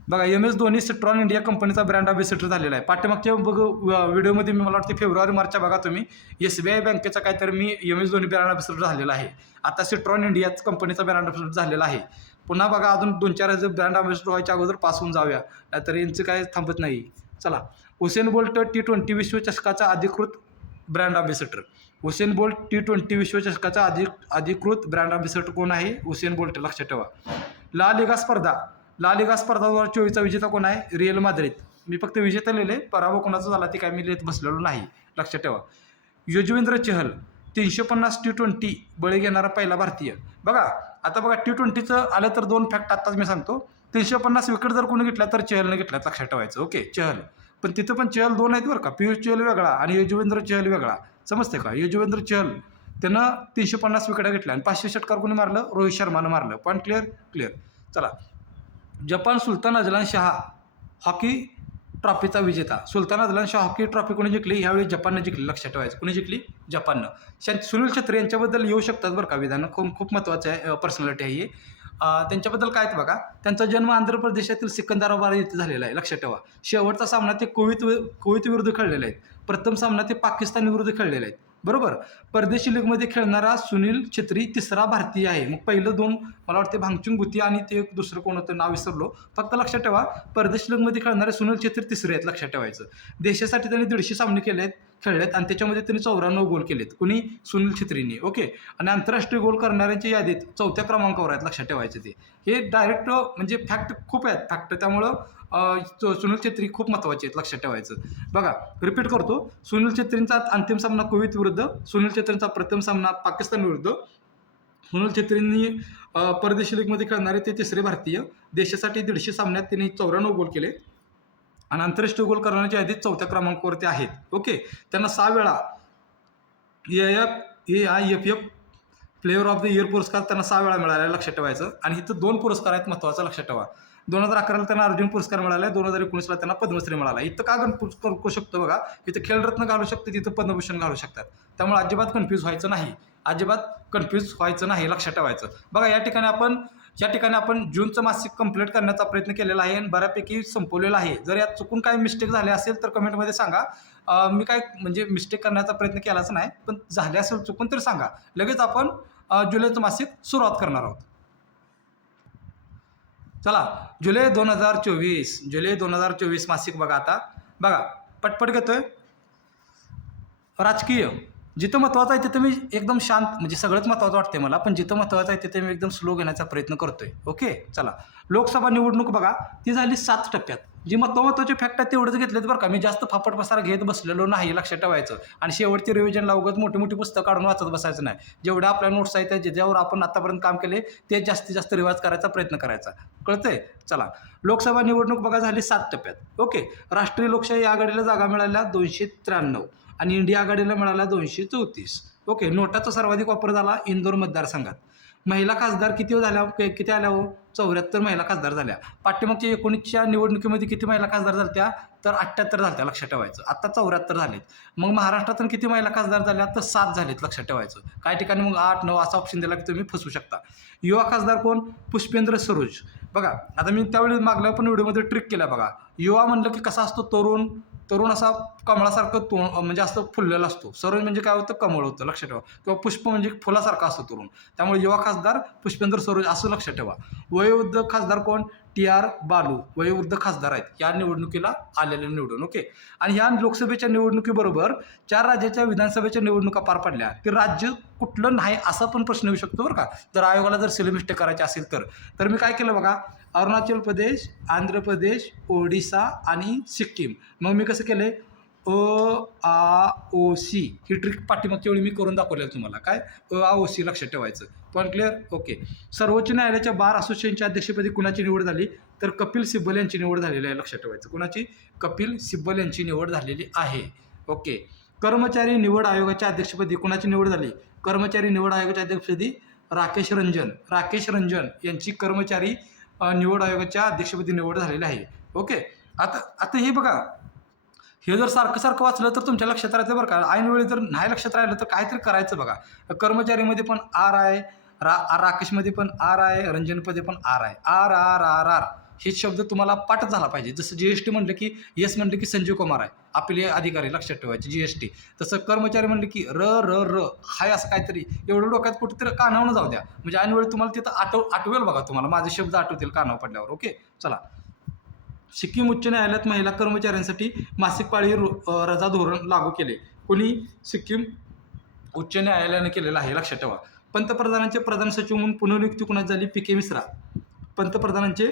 बघा MS धोनी सिट्रॉन इंडिया कंपनीचा ब्रँड अँबॅसेडर झालेला आहे. पाठीमागच्या व्हिडिओमध्ये मी मला वाटते फेब्रुवारी मार्चच्या बघा तुम्ही SBI बँकेचा काहीतरी मी MS धोनी ब्रँड अँबॅसेडर झालेला आहे. आता सिट्रॉन इंडियाच कंपनीचा ब्रँड अँबॅसेडर झालेला आहे. पुन्हा बघा अजून 2-4 ब्रँड अँबॅसेडर व्हायच्या अगोदर पास होऊन जाऊया, नाहीतर यांचं काय थांबत नाही. चला, हुसेन बोल्ट T20 विश्वचषकाचा अधिकृत brand ambassador. Usain Bolt T20 विश्वचषकाचा अधिकृत ब्रँड अँबॅसेडर कोण आहे? हुसेन बोल्ट, लक्षात ठेवा. ला लिगा स्पर्धा 2024चा विजेता कोण आहे? Real Madrid. मी फक्त विजेता लिहिले, पराभव कोणाचा झाला ते काय मी लिहित बसलेलो नाही, लक्षात ठेवा. युजवेंद्र चहल 350 T20 बळी घेणारा पहिला भारतीय. बघा आता बघा T20चं आलं तर 2 फॅक्ट आत्ताच मी सांगतो. 350 विकेट जर कोणी घेतला तर चहलने घेतला, लक्षात ठेवायचं. ओके, चहल. पण तिथं पण चहल 2 आहेत बरं का. पियुष चहल वेगळा आणि युजवेंद्र चहल वेगळा, समजते का? युजवेंद्र चहल त्यानं 350 विकेट घेतल्या आणि 500 षटकार कोणी मारलं? रोहित शर्मानं मारलं. Point clear. चला, जपान सुलतान अझलन शाह हॉकी ट्रॉफीचा विजेता. सुलतान अझलन शाह हॉकी ट्रॉफी कोणी जिंकली? ह्यावेळी जपाननं जिंकली, लक्षात ठेवायचं. कोणी जिंकली? जपाननं. सुनील छत्री यांच्याबद्दल येऊ शकतात बरं का विधान, खूप महत्त्वाचं आहे, पर्सनॅलिटी आहे ही. त्यांच्याबद्दल काय आहेत बघा. त्यांचा जन्म आंध्र प्रदेशातील सिकंदराबाद येथे झालेला आहे, लक्षात ठेवा. शेवटचा सामना ते कुवेत विरुद्ध खेळलेले आहेत. प्रथम सामना ते पाकिस्तान विरुद्ध खेळलेले आहेत, बरोबर. परदेशी लीगमध्ये खेळणारा सुनील छत्री तिसरा भारतीय आहे. मग पहिलं 2 मला वाटते भांगचुंग भुती आणि ते दुसरं कोण होतं नाव विसरलो. फक्त लक्षात ठेवा, परदेशी लीगमध्ये खेळणारे सुनील छत्री तिसरे आहेत, लक्षात ठेवायचं. देशासाठी त्यांनी 150 सामने खेळलेत आणि त्याच्यामध्ये त्यांनी 94 गोल केलेत. कुणी? सुनील छत्रींनी. ओके. आणि आंतरराष्ट्रीय गोल करणाऱ्यांच्या यादीत 4थ्या क्रमांकावर आहेत, लक्षात ठेवायचं. ते हे डायरेक्ट म्हणजे फॅक्ट खूप आहेत फॅक्ट, त्यामुळं सुनील छत्री खूप महत्त्वाचे आहेत, लक्षात ठेवायचं. बघा रिपीट करतो. सुनील छत्रींचा अंतिम सामना कुवेत विरुद्ध, सुनील छत्रींचा प्रथम सामना पाकिस्तान विरुद्ध. सुनील छत्रींनी परदेशी लीगमध्ये खेळणारे ते तिसरे भारतीय. देशासाठी 150 सामन्यात त्यांनी 94 गोल केले आणि आंतरराष्ट्रीय गोल करण्याच्या यादीत 4थ्या क्रमांकावरती आहेत. ओके. त्यांना 6 वेळा AIFF player of the year पुरस्कार त्यांना 6 वेळा मिळाला, लक्षात ठेवायचं. आणि इथं 2 पुरस्कार आहेत महत्त्वाचा, लक्षात ठेवा. 2011ला त्यांना अर्जुन पुरस्कार मिळाला आहे, 2019ला त्यांना पद्मश्री मिळाला. इथं का करू शकतो बघा, इथं खेळरत्न घालू शकते, तिथं पद्मभूषण घालू शकतात. त्यामुळे अजिबात कन्फ्यूज व्हायचं नाही, लक्षात ठेवायचं. बघा या ठिकाणी आपण जूनचं मासिक कंप्लीट करण्याचा प्रयत्न केलेला आहे आणि बऱ्यापैकी संपवलेला आहे. जर यात चुकून काही मिस्टेक झाले असेल तर कमेंटमध्ये सांगा. मी काय म्हणजे मिस्टेक करण्याचा प्रयत्न केलाच नाही, पण झाले असेल चुकून तर सांगा. लगेच आपण जुलैचं मासिक सुरुवात करणार आहोत. चला, जुलै 2024 मासिक बघा. आता बघा पटपट घेतोय. राजकीय जिथं महत्त्वाचं आहे तिथं मी एकदम शांत, म्हणजे सगळंच महत्त्वाचं वाटते मला, पण जिथं महत्त्वाचं आहे तिथे मी एकदम स्लो घेण्याचा प्रयत्न करतोय. ओके. चला, लोकसभा निवडणूक बघा ती झाली 7 टप्प्यात. जी महत्त्वाचे फॅक्ट आहेत तेवढंच घेतलेत बरं का. मी जास्त फापट पसारा घेत बसलेलो नाही, लक्षात ठेवायचं. आणि शेवटची रिव्हिजनला उगाच मोठी पुस्तकं काढून वाचत बसायचं नाही. जेवढ्या आपल्या नोट्स आहेत ज्याच्यावर आपण आतापर्यंत काम केले ते जास्तीत जास्त रिवाज करायचा प्रयत्न करायचा, कळतंय. चला, लोकसभा निवडणूक बघा झाली 7 टप्प्यात. ओके. राष्ट्रीय लोकशाही आघाडीला जागा मिळाल्या 293 आणि इंडिया आघाडीला मिळाला 234. ओके. नोटाचा सर्वाधिक वापर झाला इंदोर मतदारसंघात. महिला खासदार किती आल्या हो? 74 महिला खासदार झाल्या. पाठीमागच्या 19च्या निवडणुकीमध्ये किती महिला खासदार झाल्या? तर 78 झाल्या, लक्षात ठेवायचं. आता 74 झालेत. मग महाराष्ट्रातून किती महिला खासदार झाल्या? तर 7 झालेत, लक्षात ठेवायचं. काही ठिकाणी मग 8, 9 असा ऑप्शन दिला की तुम्ही फसू शकता. युवा खासदार कोण? पुष्पेंद्र सरोज. बघा आता मी त्यावेळी मागल्या पण व्हिडिओमध्ये ट्रिक केला बघा. युवा म्हणलं की कसा असतो? तरुण असा कमळासारखं म्हणजे असं फुललेला असतो. सरोज म्हणजे काय होतं? कमळ होतं, लक्षात ठेवा. किंवा पुष्प म्हणजे फुलासारखा असतो तरुण. त्यामुळे युवा खासदार पुष्पेंद्र सरोज असं लक्षात ठेवा. वयोवृद्ध खासदार कोण? TR बालू वयोवृद्ध खासदार आहेत या निवडणुकीला आलेले निवडून. ओके. आणि ह्या लोकसभेच्या निवडणुकीबरोबर 4 राज्याच्या विधानसभेच्या निवडणुका पार पडल्या. ते राज्य कुठलं नाही असा पण प्रश्न येऊ शकतो बरं का, जर आयोगाला जर सिलेबस मिस्टेक करायचे असेल तर मी काय केलं बघा. अरुणाचल प्रदेश, आंध्र प्रदेश, ओडिसा आणि सिक्कीम. मग मी कसं केलं? OC ही ट्रिक पाठीमागच्या वेळी मी करून दाखवलेलं तुम्हाला. काय? OC, लक्षात ठेवायचं. Point clear. ओके. सर्वोच्च न्यायालयाच्या बार असोसिएशनच्या अध्यक्षपदी कुणाची निवड झाली? तर कपिल सिब्बल यांची निवड झालेली आहे, लक्षात ठेवायचं. कुणाची? कपिल सिब्बल यांची निवड झालेली आहे. ओके. कर्मचारी निवड आयोगाच्या अध्यक्षपदी कुणाची निवड झाली? कर्मचारी निवड आयोगाच्या अध्यक्षपदी राकेश रंजन यांची कर्मचारी निवड आयोगाच्या अध्यक्षपदी निवड झालेली आहे. ओके. आता आता हे बघा, हे जर सारखं सारखं वाचलं तर तुमच्या लक्षात राहायचं बरं का. ऐनवेळी जर नाही लक्षात राहिलं तर काहीतरी करायचं बघा. कर्मचारीमध्ये पण आर आहे, राकेशमध्ये पण आर आहे, रंजनमध्ये पण आर आहे. आर आर आर आर हे शब्द तुम्हाला पाठ झाला पाहिजे. जसं जीएसटी म्हटलं की येस म्हटलं की संजीव कुमार आहे आपले अधिकारी, लक्षात ठेवायचे जीएसटी. तसं कर्मचारी म्हटलं की र र र हाय, असं काहीतरी एवढं डोक्यात कुठेतरी कानावून जाऊ द्या, म्हणजे ऐनवेळी तुम्हाला तिथं आठवेल बघा, तुम्हाला माझे शब्द आठवतील कानावर पडल्यावर. ओके चला. सिक्कीम उच्च न्यायालयात महिला कर्मचाऱ्यांसाठी मासिक पाळी रजा धोरण लागू केले. कोणी? सिक्कीम उच्च न्यायालयानं केलेलं आहे, लक्षात ठेवा. पंतप्रधानांचे प्रधान सचिव म्हणून पुनर्नियुक्ती कुणाची झाली? पी के मिश्रा. पंतप्रधानांचे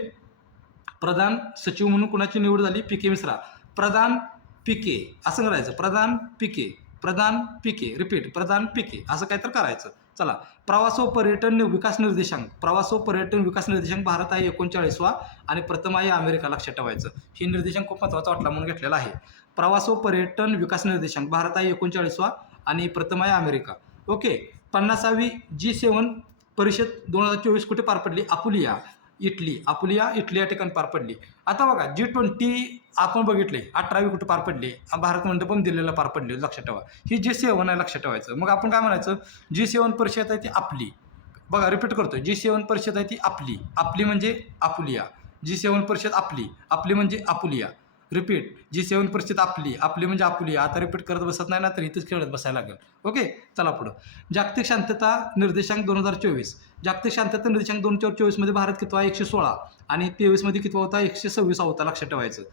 प्रधान सचिव म्हणून कुणाची निवड झाली? पी के मिश्रा. प्रधान पी के असं करायचं, प्रधान पी के, प्रधान पी के, रिपीट, प्रधान पी के, असं काहीतरी करायचं. चला. प्रवास व पर्यटन विकास निर्देशांक, प्रवास व पर्यटन विकास निर्देशांक भारत आहे 39वा आणि प्रथम आहे अमेरिका, लक्षात ठेवायचं. ही निर्देशांक खूप महत्त्वाचा वाटला म्हणून घेतलेला आहे. प्रवास व पर्यटन विकास निर्देशांक भारत आहे 39वा आणि प्रथम आहे अमेरिका. ओके. 50वी G7 परिषद 2024 कुठे पार पडली? Apulia, Italy. आपुलिया, इटली या ठिकाणी पार पडली. आता बघा, G20 आपण बघितले, 18वी कुठे पार पडली? भारत मंडपम दिल्लीला पार पडली, लक्षात ठेवा. ही G7 आहे, लक्षात ठेवायचं. मग आपण काय म्हणायचं? G7 परिषद आहे ती आपली. बघा, रिपीट करतो, G7 परिषद आहे ती आपली. आपली म्हणजे आपुलिया. G7 परिषद आपली, आपली म्हणजे आपुलिया. रिपीट, G7 परिषद आपली, आपली म्हणजे आपुलिया. आता रिपीट करत बसत नाही ना, तर इथंच खेळत बसायला लागेल. ओके चला पुढं. जागतिक शांतता निर्देशांक 2024. जागतिक शांतता निर्देशांक 2024 मध्ये भारत कितवा? 116 आणि 23 मध्ये कितवा होता? 126 होता, लक्षात ठेवायचं.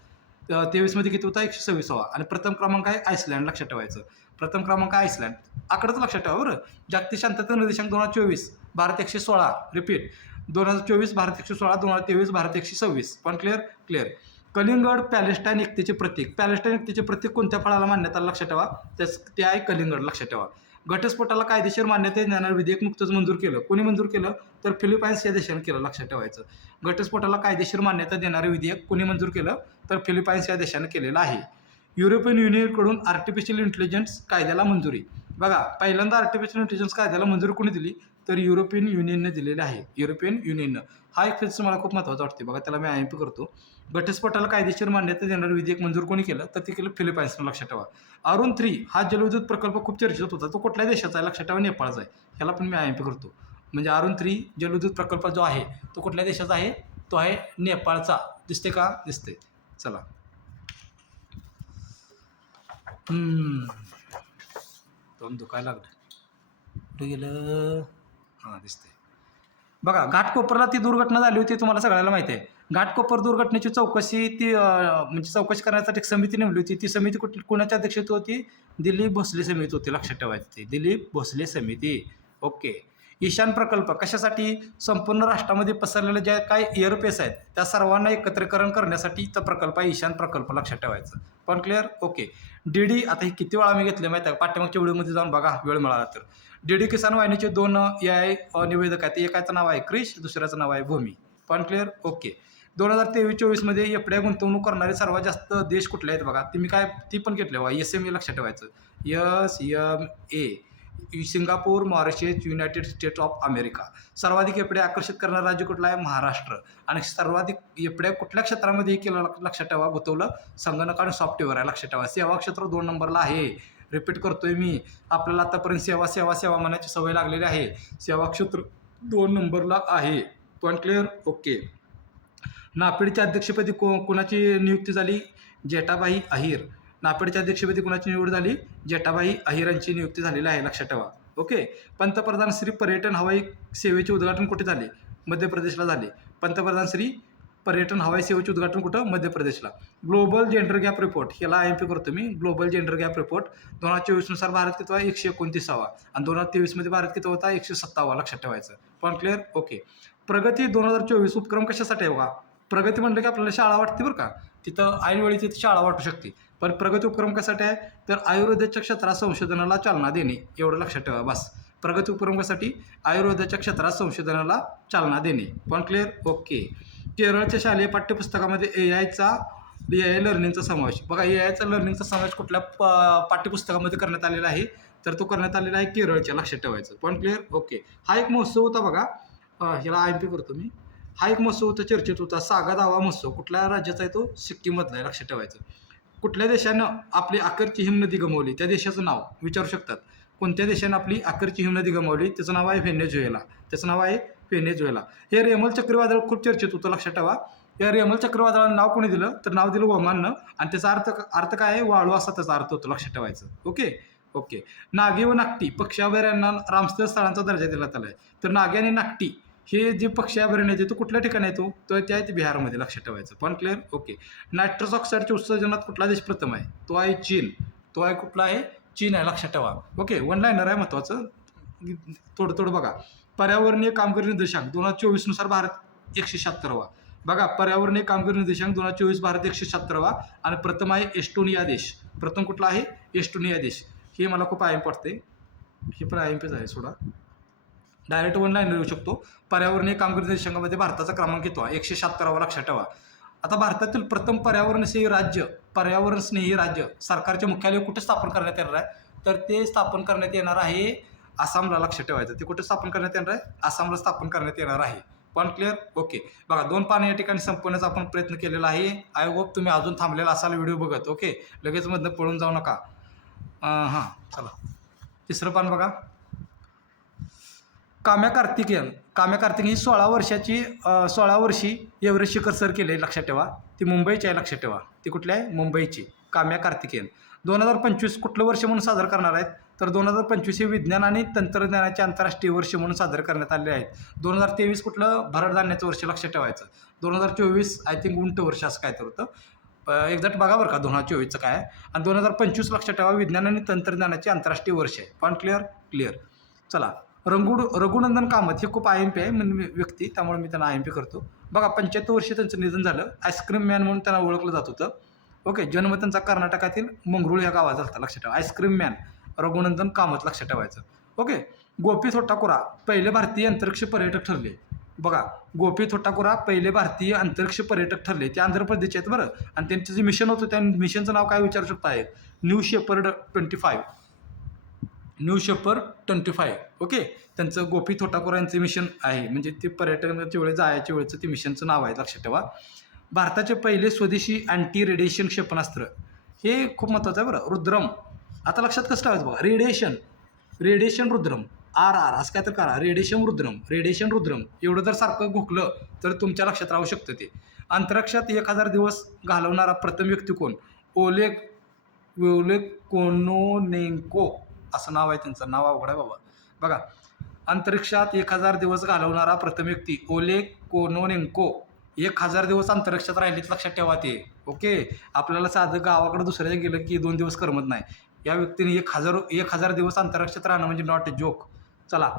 23 मध्ये किती होता? 126. आणि प्रथम क्रमांक आहे आयसलँड, लक्षात ठेवायचं. प्रथम क्रमांक आयसलँड. आकडंच लक्षात ठेवा बरं. जागतिक शांतता निर्देशांक 2024 भारत 116. रिपीट, 2024 भारत 116, 2023 भारत 126. पण क्लिअर? क्लिअर. कलिंगड पॅलेस्टाईन एकतेचे प्रतीक. पॅलेस्टाईन एकतेचे प्रतीक कोणत्या फळाला मान्यता? लक्षात ठेवा, ते आहे कलिंगड, लक्षात ठेवा. घटस्फोटाला कायदेशीर मान्यता देणारं विधेयक नुकतंच मंजूर केलं. कोणी मंजूर केलं? तर फिलिपाईन्स या देशाने केलं, लक्षात ठेवायचं. घटस्फोटाला कायदेशीर मान्यता देणारं विधेयक कोणी मंजूर केलं? तर फिलिपाईन्स या देशाने केलेलं आहे. युरोपियन युनियनकडून आर्टिफिशियल इंटेलिजन्स कायद्याला मंजुरी. बघा, पहिल्यांदा आर्टिफिशियल इंटेलिजन्स कायद्याला मंजुरी कोणी दिली? तर युरोपियन युनियनने दिलेली आहे, युरोपियन युनियननं. हा एक फिल्स मला खूप महत्त्वाचा वाटते बघा, त्याला मी IMP करतो. घटस्फोटाला कायदेशीर मान्यता देणारं विधेयक मंजूर कोणी केलं? तर ते केलं फिलिपाईन्सनं, लक्षात ठेवा. अरुण 3 हा जलविद्युत प्रकल्प खूप चर्चेत होता. तो कुठल्या देशाचा आहे? लक्षात ठेवा, नेपाळचा आहे. ह्याला पण मी IMP करतो. म्हणजे अरुण 3 जलविद्युत प्रकल्प जो आहे तो कुठल्या देशाचा आहे? तो आहे नेपाळचा. दिसते का? दिसते. चला. दोन दुखायला लागलं. कुठे गेलं? हां, दिसते. बघा, घाटकोपरला ती दुर्घटना झाली होती, तुम्हाला सगळ्याला माहिती आहे. घाटकोपर दुर्घटनेची चौकशी म्हणजे चौकशी करण्यासाठी एक समिती नेमली होती. ती समिती कुणाच्या अध्यक्षतेत होती? दिलीप भोसले समिती होती, लक्षात ठेवायची. ती दिलीप भोसले समिती. ओके. ईशान प्रकल्प कशासाठी? संपूर्ण राष्ट्रामध्ये पसरलेल्या ज्या काही एअरपेस आहेत त्या सर्वांना एकत्रीकरण करण्यासाठीचा प्रकल्प आहे ईशान प्रकल्प, लक्षात ठेवायचं. पण क्लिअर? ओके. DD, आता हे किती वेळा मी घेतले माहिती आहे? पाठ्यमागच्या व्हिडिओमध्ये जाऊन बघा, वेळ मिळाला तर. DD किसान वाहिनीचे 2 AI निवेदक आहेत. एकाचं नाव आहे क्रिश, दुसऱ्याचं नाव आहे भूमी. पण क्लिअर? ओके. 2023-24 मध्ये एफडीआय गुंतवणूक करणारे सर्वात जास्त देश कुठले आहेत? बघा, ती मी काय ती पण घेतले बघा, SMA, लक्षात ठेवायचं. SMA. Singapore, Mauritius, United states of America. सर्वाधिक एफडीआय आकर्षित करणारं राज्य कुठलं आहे? महाराष्ट्र. आणि सर्वाधिक एफडीआय कुठल्या क्षेत्रामध्ये केलं? लक्षात ठेवा, गुंतवलं? संगणक आणि सॉफ्टवेअर आहे, लक्षात ठेवा. सेवा क्षेत्र 2 नंबरला आहे. रिपीट करतोय मी, आपल्याला आतापर्यंत सेवा सेवा सेवा म्हणायची सवय लागलेली आहे. सेवा क्षेत्र 2 नंबरला आहे. पण क्लिअर? ओके. नाफेडच्या अध्यक्षपदी कोणाची नियुक्ती झाली? जेठाबाई अहिर. नाफेडच्या अध्यक्षपदी कोणाची निवड झाली? जेठाबाई अहिरांची नियुक्ती झालेली आहे, लक्षात ठेवा. ओके. पंतप्रधान श्री पर्यटन हवाई सेवेचे उद्घाटन कुठे झाले? मध्य प्रदेशला झाले. पंतप्रधान श्री पर्यटन हवाई सेवेचे उद्घाटन कुठं? मध्य प्रदेशला. ग्लोबल जेंडर गॅप रिपोर्ट, ह्याला IMP करतो मी. ग्लोबल जेंडर गॅप रिपोर्ट 2024 नुसार भारत कितवा? 129वा आणि 2023 मध्ये भारत किती होता? 107वा, लक्षात ठेवायचं. पण क्लिअर? ओके. प्रगती 2024 उपक्रम कशासाठी आहे? बघा, प्रगती म्हटलं की आपल्याला शाळा वाटते बरं का, तिथं ऐनवेळी तिथं शाळा वाटू शकते. पण प्रगती उपक्रम कशासाठी आहे? तर आयुर्वेदाच्या क्षेत्रात संशोधनाला चालना देणे, एवढं लक्षात ठेवा बस. प्रगती उपक्रम कशासाठी? आयुर्वेदाच्या क्षेत्रात संशोधनाला चालना देणे. पण क्लिअर? ओके. केरळच्या शालेय पाठ्यपुस्तकामध्ये AI लर्निंगचा समावेश. बघा, AIचा लर्निंगचा समावेश कुठल्या पाठ्यपुस्तकामध्ये करण्यात आलेला आहे? तर तो करण्यात आलेला आहे केरळच्या, लक्षात ठेवायचं. पण क्लिअर? ओके. हा एक महोत्सव होता बघा, ह्याला IMP करतो मी. हा एक महोत्सव होता, चर्चेत होता, सागा दावा महोत्सव. कुठल्या राज्याचा आहे तो? सिक्कीममधला आहे, लक्षात ठेवायचं. कुठल्या देशानं आपली अखेरची हिमनदी गमावली, त्या देशाचं नाव विचारू शकतात. कोणत्या देशानं आपली अखेरची हिमनदी गमावली, त्याचं नाव आहे व्हेनेझुएला. त्याचं नाव आहे व्हेनेझुएला. हे रेमल चक्रीवादळ खूप चर्चेत होतं, लक्षात ठेवा. या रेमल चक्रीवादळाला नाव कोणी दिलं? तर नाव दिलं ओमाननं. आणि त्याचा अर्थ काय आहे? वाळू असा त्याचा अर्थ होतो, लक्षात ठेवायचं. ओके. नागे व नागटी पक्षी अभयारण्यांना रामसर स्थळांचा दर्जा दिला आहे. तर नागे आणि नागटी हे जे पक्षी अभयारण्य येते तो कुठल्या ठिकाणी येतो? तो त्या आहे बिहारमध्ये, लक्षात ठेवायचं. पण क्लिअर? ओके. नायट्रस ऑक्साईडच्या उत्सर्जनात कुठला देश प्रथम आहे? तो आहे चीन. तो आहे कुठला आहे? चीन आहे, लक्षात ठेवा. ओके. वन लाईनर आहे महत्त्वाचं, थोडं बघा. पर्यावरणीय कामगिरी निर्देशांक 2024 नुसार भारत 176वा. बघा, पर्यावरणीय कामगिरी निर्देशांक 2024 भारत 176वा. आणि प्रथम आहे एस्टोनिया देश. प्रथम कुठला आहे? एस्टोनिया देश. हे मला खूप आयएम पडते, हे पण आयएमपीच आहे सोडा. डायरेक्ट वन लाईन येऊ शकतो. पर्यावरणीय कामगिरी निर्देशांकामध्ये भारताचा क्रमांक येतो 176वा, लक्षात ठेवा. आता भारतातील प्रथम पर्यावरण स्नेही राज्य सरकारचे मुख्यालय कुठे स्थापन करण्यात येणार आहे? तर ते स्थापन करण्यात येणार आहे आसामला, लक्षात ठेवायचं. ते कुठे स्थापन करण्यात येणार आहे? आसामला स्थापन करण्यात येणार आहे. पण क्लिअर? ओके. बघा, 2 पानं या ठिकाणी संपवण्याचा आपण प्रयत्न केलेला आहे. आय होप तुम्ही अजून थांबलेला असाल व्हिडिओ बघत. ओके, लगेच मधनं पळून जाऊ नका. हां, चला, तिसरं पान बघा. काम्या कार्तिकेयन ही 16 वर्षी एव्हरेस्ट शिखर सर केले, लक्षात ठेवा. ती मुंबईची आहे, लक्षात ठेवा. ती कुठली आहे? मुंबईची. काम्या कार्तिकेयन 2025 कुठलं वर्ष म्हणून साजरं करणार आहेत? तर 2025 हे विज्ञान आणि तंत्रज्ञानाचे आंतरराष्ट्रीय वर्ष म्हणून साजरे करण्यात आले आहेत. 2023 कुठलं? भरडधान्याचं वर्ष, लक्षात ठेवायचं. 2024 आय थिंक उंट वर्ष असं काय तर होतं. एक्झॅक्ट बघा बरं का 2024चं काय आहे. आणि 2025 लक्षात ठेवा विज्ञान आणि तंत्रज्ञानाचे आंतरराष्ट्रीय वर्ष आहे. पण क्लिअर. चला, रघुनंदन कामत हे खूप IMP आहे व्यक्ती, त्यामुळे मी त्यांना IMP करतो. बघा, 75 वर्षी त्यांचं निधन झालं. आईस्क्रीम मॅन म्हणून त्यांना ओळखलं जात होतं. ओके. जन्म त्यांचा कर्नाटकातील मंगरुळ या गावात झाला, लक्षात ठेवा. आईस्क्रीम मॅन रघुनंदन कामत, लक्षात ठेवायचं. ओके. गोपी थोटाकुरा पहिले भारतीय अंतरिक्ष पर्यटक ठरले. बघा, गोपी थोटाकुरा पहिले भारतीय अंतरिक्ष पर्यटक ठरले. ते आंध्र प्रदेशचे आहेत बरं. आणि त्यांचं जे मिशन होतं त्या मिशनचं नाव काय विचारू शकता आहे? New Shepard 25. ओके. त्यांचं गोपी थोटाकुरा यांचं मिशन आहे, म्हणजे ते पर्यटनाच्या वेळेस जायच्या वेळेचं ते मिशनचं नाव आहे, लक्षात ठेवा. भारताचे पहिले स्वदेशी अँटी रेडिएशन क्षेपणास्त्र, हे खूप महत्त्वाचं आहे बरं. रुद्रम. आता लक्षात कसं ठेवायचं बघा. रेडिएशन रुद्रम, RR असं काय तर करा. रेडिएशन रुद्रम एवढं जर सारखं घुकलं तर तुमच्या लक्षात राहू शकतं ते. अंतरिक्षात 1000 दिवस घालवणारा प्रथम व्यक्ती कोण? ओलेग कोनोनेंको असं नाव आहे त्यांचं. नाव अवघड आहे बाबा. बघा, अंतरिक्षात 1000 दिवस घालवणारा प्रथम व्यक्ती ओलेग कोनोनेंको. 1000 दिवस अंतरिक्षात राहिलेत, लक्षात ठेवा ते. ओके. आपल्याला साधं गावाकडे दुसऱ्या गेलं की 2 दिवस करमत नाही. या व्यक्तीने 1000 दिवस अंतरिक्षात राहणं म्हणजे नॉट ए जोक. चला,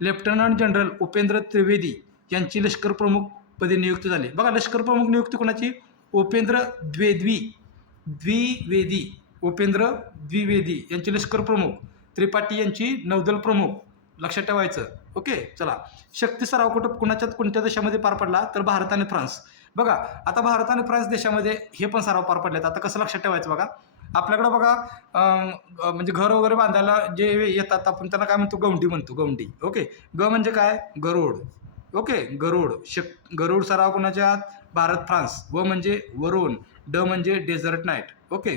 लेफ्टनंट जनरल उपेंद्र त्रिवेदी यांची लष्कर प्रमुख पदी नियुक्ती झाली. बघा, लष्कर प्रमुख नियुक्ती कोणाची? उपेंद्र द्विवेदी यांचे लष्कर प्रमुख. त्रिपाठी यांची नौदल प्रमुख, लक्षात ठेवायचं. ओके. चला, शक्ती सराव कोणत्या देशामध्ये पार पडला? तर भारत आणि फ्रान्स. बघा, आता भारत आणि फ्रान्स देशामध्ये हे पण सराव पार पडलेत. आता कसं लक्षात ठेवायचं बघा. आपल्याकडं बघा, म्हणजे घर वगैरे बांधायला जे येतात आपण त्यांना काय म्हणतो? गौंडी. ओके. ग म्हणजे काय? गरुड. ओके. गरुड सराव कोणाच्यात? भारत फ्रान्स. व म्हणजे वरुण. ड म्हणजे डेझर्ट नाईट. ओके.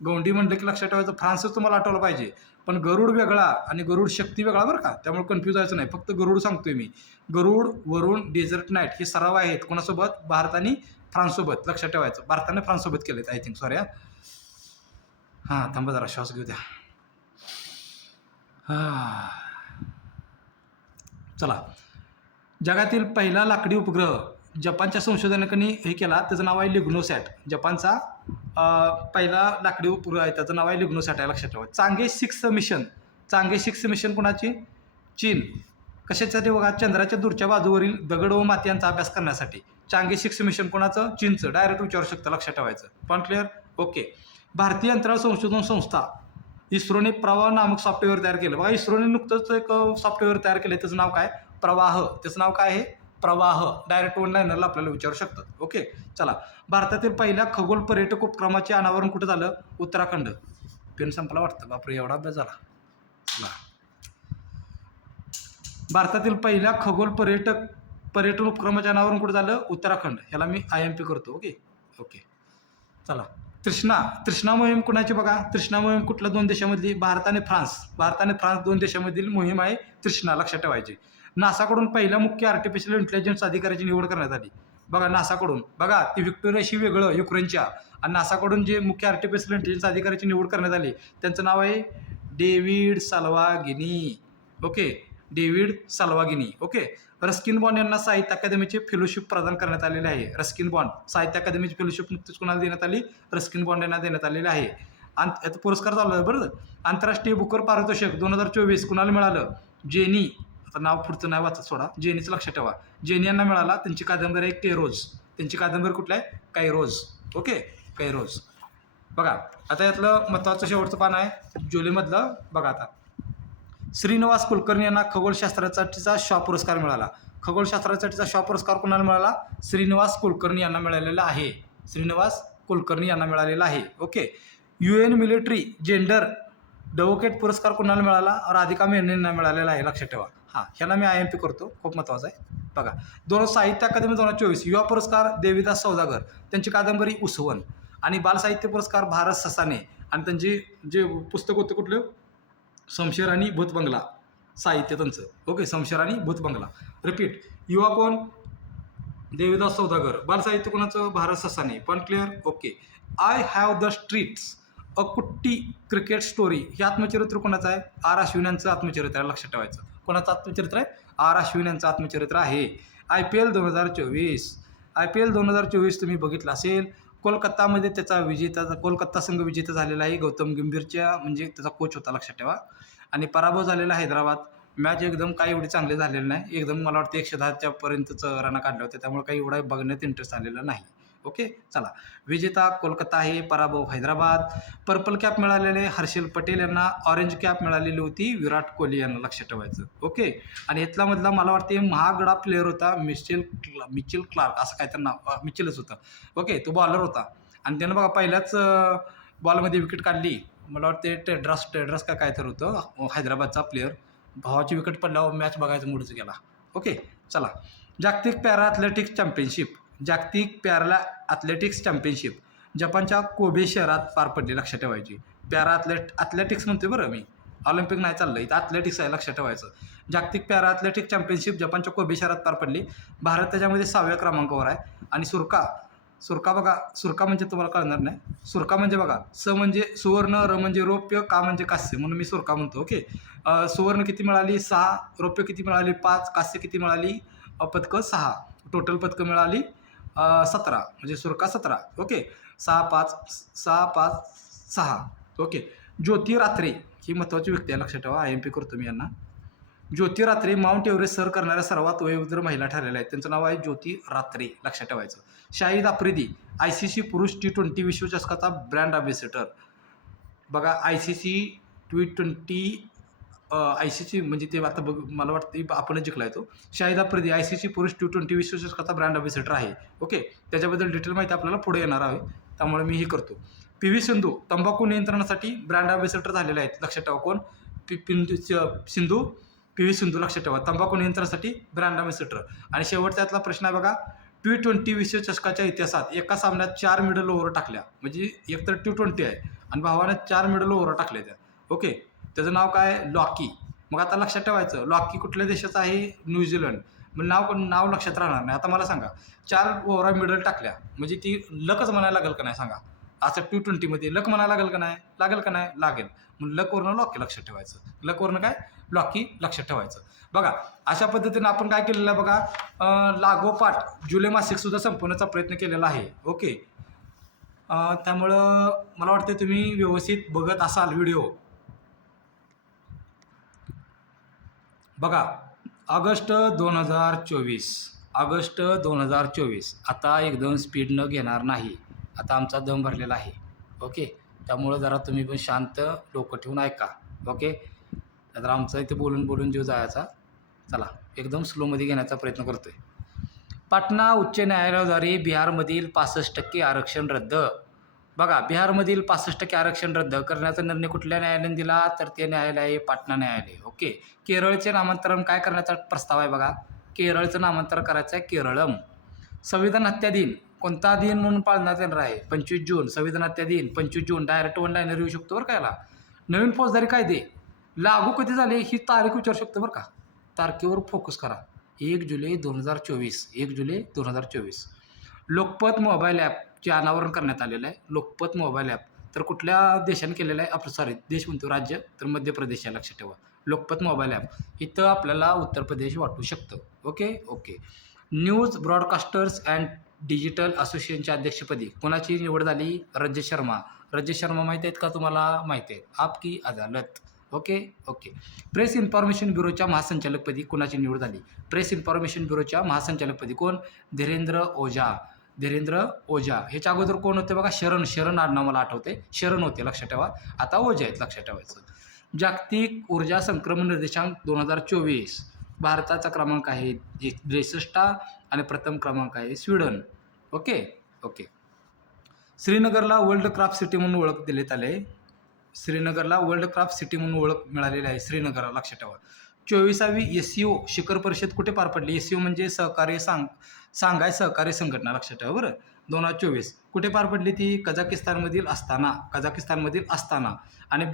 गौंडी म्हणलं की लक्षात ठेवायचं फ्रान्सच तुम्हाला आठवलं पाहिजे. पण गरुड वेगळा आणि गरुड शक्ती वेगळा बरं का, त्यामुळे कन्फ्यूज व्हायचं नाही. फक्त गरुड सांगतोय मी. गरुड, वरुण, डेझर्ट नाईट हे सराव आहेत कोणासोबत? भारत आणि फ्रान्ससोबत, लक्षात ठेवायचं. भारताने फ्रान्ससोबत केलेत आय थिंक. सॉरी हां, थांबा जरा श्वास घेऊ द्या. चला, जगातील पहिला लाकडी उपग्रह जपानच्या संशोधकांनी हे केला, त्याचं नाव आहे लिग्नोसॅट. जपानचा पहिला लाकडी उपग्रह आहे, त्याचं नाव आहे लिग्नोसॅट आहे, लक्षात ठेवा. चांगे 6 मिशन कोणाची? चीन. कशासाठी बघा? चंद्राच्या दूरच्या बाजूवरील दगड व माती यांचा अभ्यास करण्यासाठी. चांगे 6 मिशन कोणाचं? चीनचं. डायरेक्ट विचारू शकतं, लक्षात ठेवायचं. पण क्लिअर? ओके. भारतीय अंतराळ संशोधन संस्था इस्रोने प्रवाह नामक सॉफ्टवेअर तयार केलं. बघा, इस्रोने नुकतंच एक सॉफ्टवेअर तयार केलं, त्याचं नाव काय? प्रवाह. त्याचं नाव काय आहे? प्रवाह. डायरेक्ट वन लाईनरला आपल्याला विचारू शकतात. ओके. चला, भारतातील पहिल्या खगोल पर्यटक उपक्रमाचे अनावरण कुठं झालं? उत्तराखंड. पेन संपला वाटतं. बापरे, एवढा अभ्यास झाला. भारतातील पहिल्या खगोल पर्यटक पर्यटन उपक्रमाच्या नावावरून कुठं झालं? उत्तराखंड. ह्याला मी IMP करतो. ओके. चला. तृष्णा मोहीम कुणाची बघा? तृष्णा मोहीम कुठल्या 2 देशामधली? भारत आणि फ्रान्स 2 देशामधील मोहीम आहे तृष्णा, लक्षात ठेवायची. नासाकडून पहिल्या मुख्य आर्टिफिशियल इंटेलिजन्स अधिकाऱ्याची निवड करण्यात आली. बघा नासाकडून, बघा ती व्हिक्टोरियाशी वेगळं युक्रेनच्या, आणि नासाकडून जे मुख्य आर्टिफिशियल इंटेलिजन्स अधिकाऱ्याची निवड करण्यात आली त्यांचं नाव आहे David Salvagnini. Okay, David Salvagnini. Okay. Ruskin Bond यांना साहित्य अकादमीचे फेलोशिप प्रदान करण्यात आलेले आहे. रस्किन बॉन्ड साहित्य अकादमीची फेलोशिप नुकतीच कोणाला देण्यात आली? रस्किन बॉन्ड यांना देण्यात आलेले आहे. आणि याचा पुरस्कार चालू आहे बरं. आंतरराष्ट्रीय बुकर पारितोषिक 2024 कुणाला मिळालं? जेनी. आता नाव पुढचं नाही वाचत सोडा, जेनीचं लक्षात ठेवा. जेनी यांना मिळाला. त्यांची कादंबरी आहे कैरोज. त्यांची कादंबरी कुठलं आहे? कैरोज. ओके, कैरोज. बघा आता यातलं महत्त्वाचं शेवटचं पान आहे जुलैमधलं. बघा आता श्रीनिवास कुलकर्णी यांना खगोलशास्त्रासाठीचा शॉ पुरस्कार मिळाला. खगोलशास्त्रासाठीचा शॉ पुरस्कार कोणाला मिळाला? श्रीनिवास कुलकर्णी यांना मिळालेला आहे. श्रीनिवास कुलकर्णी यांना मिळालेला आहे. ओके. UN मिलिटरी जेंडर डवोकेट पुरस्कार कोणाला मिळाला? राधिका मेनन यांना मिळालेला आहे. लक्षात ठेवा. ह्याला मी IMP करतो, खूप महत्त्वाचं आहे. बघा साहित्य अकादमी 2024 युवा पुरस्कार देवीदास सौदागर, त्यांची कादंबरी उसवन. आणि बालसाहित्य पुरस्कार भारत ससाने, आणि त्यांची जे पुस्तक होतं कुठलं? शमशेर आणि भूत बंगला, साहित्य त्यांचं. ओके, शमशेर आणि भूत बंगला. रिपीट. युवा कोण? देवीदास सौदागर. बालसाहित्य कोणाचं? भारत ससाने. पण clear? Okay. I have the streets a kutti cricket story हे आत्मचरित्र कोणाचं आहे? R. अश्विन यांचं आत्मचरित्र आहे. लक्षात ठेवायचं. कोणाचं आत्मचरित्र आहे? R. अश्विन यांचं आत्मचरित्र आहे. IPL 2024 तुम्ही बघितलं असेल. कोलकातामध्ये त्याचा कोलकाता संघ विजेता झालेला आहे. गौतम गंभीरच्या म्हणजे त्याचा कोच होता. लक्षात ठेवा. आणि पराभव झालेला हैदराबाद. मॅच एकदम काही एवढी चांगली झालेली नाही. एकदम मला वाटतं 110च्या पर्यंतचं रन काढले होते. त्यामुळे काही एवढा बघण्यात इंटरेस्ट आलेला नाही. ओके. चला. विजेता कोलकाता आहे, पराभव हैदराबाद. पर्पल कॅप मिळालेले हर्षल पटेल यांना. ऑरेंज कॅप मिळालेली होती विराट कोहली यांना. लक्षात ठेवायचं. ओके. आणि यातला मधला मला वाटते महागडा प्लेअर होता मिचेल क्लार्क, असं काय तर नाव, मिचेलच होतं. ओके, तो बॉलर होता. आणि त्यानं बघा पहिल्याच बॉलमध्ये विकेट काढली. मला वाटते टेड्रस का काय तर होतं हैदराबादचा प्लेअर. भावाची विकेट पडल्यावर मॅच बघायचं मूडच गेला. ओके. चला. जागतिक पॅरा ॲथलेटिक्स चॅम्पियनशिप जपानच्या कोबे शहरात पार पडली. लक्षात ठेवायची. ॲथलेटिक्स म्हणते बरं मी, ऑलिम्पिक नाही चाललं इथं, ॲथलेटिक्स आहे. लक्षात ठेवायचं. जागतिक पॅरा ॲथलेटिक्स चॅम्पियनशिप जपानच्या कोबे शहरात पार पडली. भारत त्याच्यामध्ये 6व्या क्रमांकावर आहे. आणि सुरका बघा, सुरका म्हणजे तुम्हाला कळणार नाही. सुरका म्हणजे बघा, स म्हणजे सुवर्ण, र म्हणजे रौप्य, का म्हणजे कांस्य, म्हणून मी सुरका म्हणतो. ओके. सुवर्ण किती मिळाली? 6. रौप्य किती मिळाली? 5. कांस्य किती मिळाली? पदकं 6. टोटल पदकं मिळाली 17. म्हणजे सुरका 17. ओके. 6, 5, 6. ओके. ज्योती रात्रे ही महत्त्वाची व्यक्ती आहे. लक्षात ठेवा. IMP करतो मी यांना. ज्योती रात्रे माउंट एव्हरेस्ट सर करणाऱ्या सर्वात वयोवृद्ध महिला ठरलेल्या आहेत. त्यांचं नाव आहे ज्योती रात्रे. लक्षात ठेवायचं. शाहिद आफ्रिदी ICC पुरुष T20 विश्वचषकाचा ब्रँड अँबॅसेडर. बघा ICC म्हणजे ते आता मला वाटतं आपणच जिंकला आहे तो. शाहिद आफ्रिदी ICC पुरुष T20 विश्वचषकाचा ब्रँड अँबॅसेडर आहे. ओके. त्याच्याबद्दल डिटेल माहिती आपल्याला पुढे येणार आहे, त्यामुळे मी हे करतो. PV सिंधू तंबाखू नियंत्रणासाठी ब्रँड अँबॅसेडर झालेले आहेत. लक्षात ठेवा. कोण? PV सिंधू. लक्षात ठेवा. तंबाखू नियंत्रणासाठी ब्रँड अँबॅसेडर. आणि शेवटचा यातला प्रश्न आहे बघा. T20 विश्वचषकाच्या इतिहासात एका सामन्यात 4 मिडल ओव्हर टाकल्या. म्हणजे एकतर T20 आहे आणि भावाने 4 मिडल ओव्हर टाकल्या त्या. ओके. त्याचं नाव काय? लॉकी. मग आता लक्षात ठेवायचं, लॉकी कुठल्या देशाचं आहे? न्यूझीलंड. मग नाव लक्षात राहणार नाही. आता मला सांगा, 4 ओव्हर मिडल टाकल्या म्हणजे ती लकच म्हणायला लागेल का नाही सांगा? असं T20मध्ये लक म्हणायला लागेल का नाही? लागेल. मग लकवरनं लॉकी लक्षात ठेवायचं. लकवरनं काय? लॉकी लक्षात ठेवायचं. बघा अशा पद्धतीनं आपण काय केलेलं आहे बघा, लागोपाठ जुलै मासिकसुद्धा संपवण्याचा प्रयत्न केलेला आहे. ओके. त्यामुळं मला वाटतं तुम्ही व्यवस्थित बघत असाल व्हिडिओ. बघा ऑगस्ट 2024 आता एकदम स्पीडनं घेणार नाही. आता आमचा दम भरलेला आहे. ओके. त्यामुळं जरा तुम्ही पण शांत डोकं ठेवून ऐका. ओके. तर आमचा इथे बोलून जीव जायचा. चला एकदम स्लोमध्ये घेण्याचा प्रयत्न करतो आहे. पाटणा उच्च न्यायालयाद्वारे बिहारमधील 65% आरक्षण रद्द. बघा बिहारमधील 65% आरक्षण रद्द करण्याचा निर्णय कुठल्या न्यायालयाने दिला? तर ते न्यायालय आहे पाटणा न्यायालय. ओके. केरळचे नामांतरण काय करण्याचा प्रस्ताव आहे बघा? केरळचं नामांतर करायचं आहे केरळम. संविधान हत्या दिन कोणता दिन म्हणून पाळण्यात येणार आहे? 25 जून. संविधान हत्या दिन 25 जून. डायरेक्ट वन लाईनर येऊ शकतो बरं का याला. नवीन फौजदारी कायदे लागू कधी झाले ही तारीख विचारू शकतो बरं का. तारखेवर फोकस करा. 1 जुलै 2024. 1 जुलै 2024. लोकपत मोबाईल ॲपचे अनावरण करण्यात आलेलं आहे. लोकपत मोबाईल ॲप तर कुठल्या देशाने केलेलं आहे? आपलं सॉरी देश म्हणतो राज्य, तर मध्य प्रदेश आहे लक्षात ठेवा. लोकपत मोबाईल ॲप इथं आपल्याला उत्तर प्रदेश वाटू शकतं. Okay. News broadcasters and digital असोसिएशनच्या अध्यक्षपदी कोणाची निवड झाली? रज्य शर्मा. रज्य शर्मा माहिती आहेत का तुम्हाला? माहिती आहेत. आपकी अदालत. ओके. प्रेस इन्फॉर्मेशन ब्युरोच्या महासंचालकपदी कोणाची निवड झाली? प्रेस इन्फॉर्मेशन ब्युरोच्या महासंचालकपदी कोण? धीरेंद्र ओझा. ह्याच्या अगोदर कोण होते बघा? शरण आडनाव मला आठवते. शरण होते लक्षात ठेवा. आता ओझा आहेत लक्षात ठेवायचं. जागतिक ऊर्जा संक्रमण निर्देशांक 2024. भारताचा क्रमांक आहे 63 आणि प्रथम क्रमांक आहे स्वीडन. ओके. श्रीनगरला वर्ल्ड क्राफ्ट सिटी म्हणून ओळख देण्यात आली. श्रीनगरला वर्ल्ड क्राफ्ट सिटी म्हणून ओळख मिळालेली आहे श्रीनगरला लक्षात ठेवा. 24वी SCO शिखर परिषद कुठे पार पडली? SCO म्हणजे सांघाय सहकारी संघटना लक्षात ठेवा बरं. 2024 कुठे पार पडली ती? कझाकिस्तानमधील अस्ताना. आणि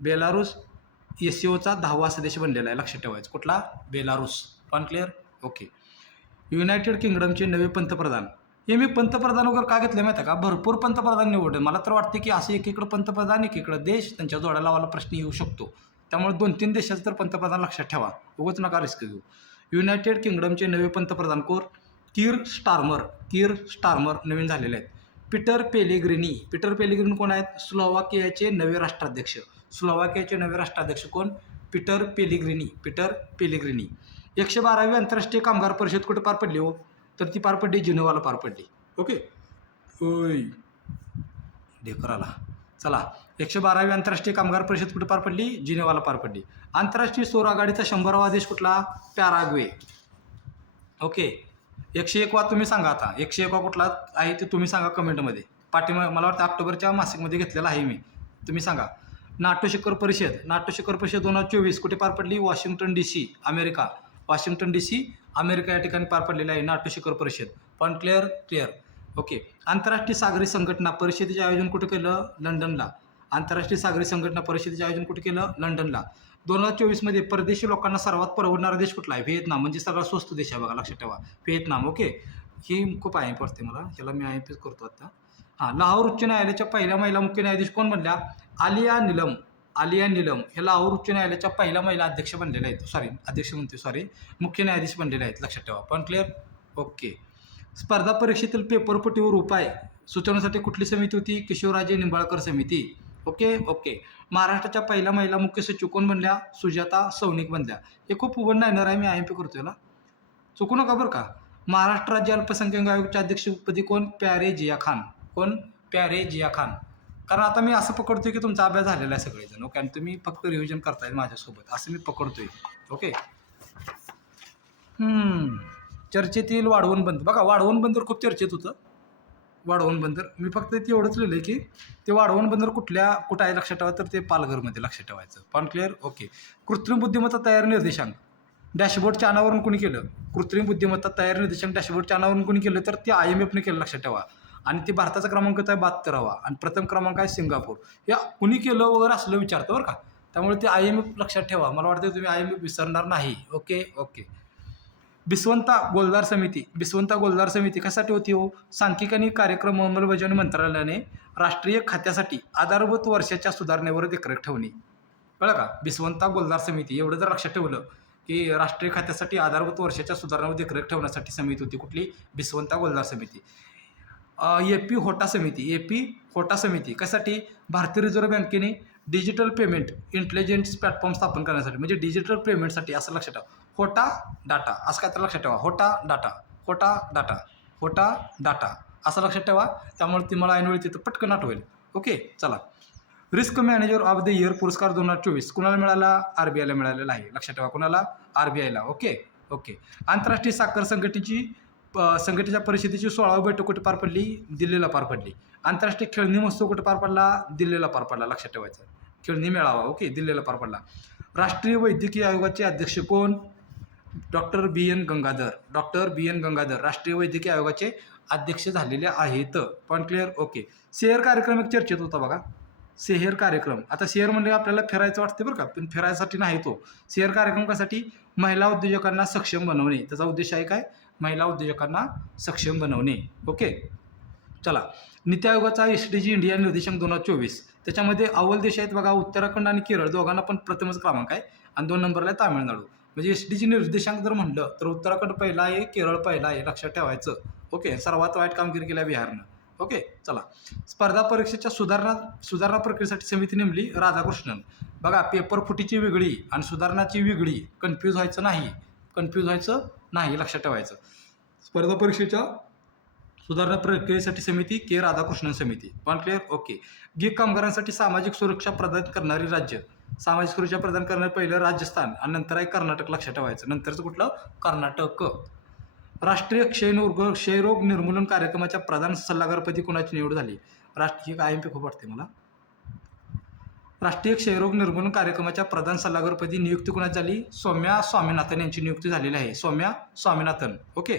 बेलारूस SCOचा 10वा सदस्य बनलेला आहे लक्षात ठेवायचं. कुठला? बेलारूस. पण क्लिअर? ओके. युनायटेड किंगडमचे नवे पंतप्रधान. हे मी पंतप्रधान वगैरे का घेतले माहिती आहे का? भरपूर पंतप्रधान निवडले. मला तर वाटते की असं एकीकडं पंतप्रधान एकीकडं देश त्यांच्या जोड्या लावायला प्रश्न येऊ शकतो. त्यामुळे 2-3 देशाचं तर पंतप्रधान लक्षात ठेवा. उगाच नका रिस्क घेऊ. युनायटेड किंगडमचे नवे पंतप्रधान कोण? कीर स्टार्मर नवीन झालेले आहेत. पीटर पेलेग्रिनी कोण आहेत? स्लोवाकियाचे नवे राष्ट्राध्यक्ष कोण? Peter Pellegrini. 112वी आंतरराष्ट्रीय कामगार परिषद कुठे पार पडली हो? तर ती पार पडली जिनेवाला पार पडली. ओके. ढेकराला चला. 112वी आंतरराष्ट्रीय कामगार परिषद कुठे पार पडली? जिनेवाला पार पडली. आंतरराष्ट्रीय सौर आघाडीचा 100वा देश कुठला? पॅराग्वे. ओके. 101वा तुम्ही सांगा आता. 101वा कुठला आहे ते तुम्ही सांगा कमेंटमध्ये. मला वाटतं ऑक्टोबरच्या मासिकमध्ये घेतलेला आहे मी. तुम्ही सांगा. नाटो शिखर परिषद 2024 कुठे पार पडली? वॉशिंग्टन DC अमेरिका या ठिकाणी पार पडलेली आहे नाटो शिखर परिषद. पण क्लिअर. ओके. आंतरराष्ट्रीय सागरी संघटना परिषदेचे आयोजन कुठे केलं? लंडनला. आंतरराष्ट्रीय सागरी संघटना परिषदेचे आयोजन कुठे केलं? लंडनला. 2024 परदेशी लोकांना सर्वात परवडणारा देश कुठला आहे? व्हिएतनाम. म्हणजे सगळा स्वस्त देश आहे बघा लक्षात ठेवा. व्हिएतनाम. ओके. ही खूप आहे पडते मला. ह्याला मी IMP करतो आता. लाहोर उच्च न्यायालयाच्या पहिल्या महिला मुख्य न्यायाधीश कोण बनल्या? आलिया नीलम हे लाहोर उच्च न्यायालयाच्या पहिल्या महिला अध्यक्ष बनलेल्या आहेत. मुख्य न्यायाधीश बनलेले आहेत लक्षात ठेवा. पण क्लिअर? ओके. स्पर्धा परीक्षेतील पेपरपटीवर उपाय सुचवण्यासाठी कुठली समिती होती? किशोरराजे निंबाळकर समिती. ओके. महाराष्ट्राच्या पहिल्या महिला मुख्य सचिव कोण बनल्या? सुजाता सौनिक बनल्या. हे खूप उघड येणार आहे. मी IMP करतो याला. चुकू नका बरं का. महाराष्ट्र राज्य अल्पसंख्याक आयोगाच्या अध्यक्षपदी कोण? प्यारे जिया खान. कारण आता मी असं पकडतोय की तुमचा अभ्यास झालेला आहे सगळेजण. ओके. आणि तुम्ही फक्त रिव्हिजन करताय माझ्यासोबत असं मी पकडतोय. ओके. चर्चेतील वाढवण बंदर. बघा वाढवण बंदर खूप चर्चेत होतं. वाढवण बंदर मी फक्त ते एवढंच लिहिलं की ते वाढवण बंदर कुठं आहे लक्षात ठेवा. तर ते पालघरमध्ये लक्षात ठेवायचं. पण क्लिअर? ओके. कृत्रिम बुद्धिमत्ता तयार निर्देशांक डॅशबोर्डच्या अनावरण कोणी केलं? कृत्रिम बुद्धिमत्ता तयार निर्देशांक डॅशबोर्डच्या अनावरण कोणी केलं? तर ते IMFने केलं लक्षात ठेवा. आणि ते भारताचा क्रमांक आहे 72वा आणि प्रथम क्रमांक आहे सिंगापूर. या कुणी केलं वगैरे असलं विचारतं बरं का. त्यामुळे ते IMF लक्षात ठेवा. मला वाटतं तुम्ही IMF विसरणार नाही. ओके. बिस्वंता गोलदार समिती कशासाठी होती हो? सांख्यिकी आणि कार्यक्रम अंमलबजावणी मंत्रालयाने राष्ट्रीय खात्यासाठी आधारभूत वर्षाच्या सुधारणेवर देखरेख ठेवणे. कळलं का? बिस्वंता गोलदार समिती एवढं जर लक्षात ठेवलं की राष्ट्रीय खात्यासाठी आधारभूत वर्षाच्या सुधारणेवर देखरेख ठेवण्यासाठी समिती होती. कुठली? बिस्वंता गोलदार समिती. AP होटा समिती कशासाठी? भारतीय रिझर्व्ह बँकेने डिजिटल पेमेंट इंटेलिजन्स प्लॅटफॉर्म स्थापन करण्यासाठी. म्हणजे डिजिटल पेमेंटसाठी असं लक्षात ठेवा. होटा डाटा असं काय तर लक्षात ठेवा. होटा डाटा असं लक्षात ठेवा. त्यामुळे ती मला ऐनवेळी तिथं पटकन आठवेल. ओके. चला. Risk manager of the year पुरस्कार 2024 कुणाला मिळाला? RBIला मिळालेला आहे लक्षात ठेवा. कुणाला? RBIला. ओके. आंतरराष्ट्रीय साखर संघटनेच्या परिषदेची 16वी बैठक कुठे पार पडली? दिल्लीला पार पडली. आंतरराष्ट्रीय खेळणी महोत्सव कुठे पार पडला? दिल्लीला पार पडला लक्षात ठेवायचं. खेळणी मेळावा. ओके. दिल्लीला पार पडला. राष्ट्रीय वैद्यकीय आयोगाचे अध्यक्ष कोण? डॉक्टर बी एन गंगाधर राष्ट्रीय वैद्यकीय आयोगाचे अध्यक्ष झालेले आहेत. Point clear. ओके. सेहर कार्यक्रम एक चर्चेत होता बघा. सेहर कार्यक्रम, आता सेहर म्हणजे आपल्याला फिरायचं वाटते बरं का, पण फिरायसाठी नाही तो. सेहर कार्यक्रम कशासाठी? महिला उद्योजकांना सक्षम बनवणे. त्याचा उद्देश आहे काय? महिला उद्योजकांना सक्षम बनवणे. ओके. चला, नीती आयोगाचा SDG इंडिया निर्देशांक 2024, त्याच्यामध्ये अव्वल देश आहेत बघा, उत्तराखंड आणि केरळ दोघांना पण प्रथमच क्रमांक आहे आणि 2 नंबरला आहे तामिळनाडू. म्हणजे SDG निर्देशांक जर म्हणलं तर उत्तराखंड पहिला आहे, केरळ पहिला आहे, लक्षात ठेवायचं. ओके. सर्वात वाईट कामगिरी केली बिहारनं. ओके. चला, स्पर्धा परीक्षेच्या सुधारणा प्रक्रियेसाठी समिती नेमली राधाकृष्णन. बघा, पेपर फुटीची वेगळी आणि सुधारणाची वेगळी, कन्फ्यूज व्हायचं नाही, लक्षात ठेवायचं. स्पर्धा परीक्षेच्या सुधारणा प्रक्रियेसाठी समिती के राधाकृष्णन समिती. Point clear. ओके. गिग कामगारांसाठी सामाजिक सुरक्षा प्रदान करणारी राज्य, सामाजिक सुरक्षा प्रदान करणारे पहिलं राजस्थान आणि नंतर आहे कर्नाटक, लक्षात ठेवायचं. नंतरचं कुठलं? कर्नाटक. राष्ट्रीय क्षयरोग निर्मूलन कार्यक्रमाच्या प्रधान सल्लागारपदी कोणाची निवड झाली? राष्ट्रीय IMP खूप वाटते मला. राष्ट्रीय क्षयरोग निर्मूलन कार्यक्रमाच्या प्रधान सल्लागारपदी नियुक्ती कोणाची झाली? सौम्या स्वामीनाथन यांची नियुक्ती झालेली आहे. सौम्या स्वामीनाथन. ओके.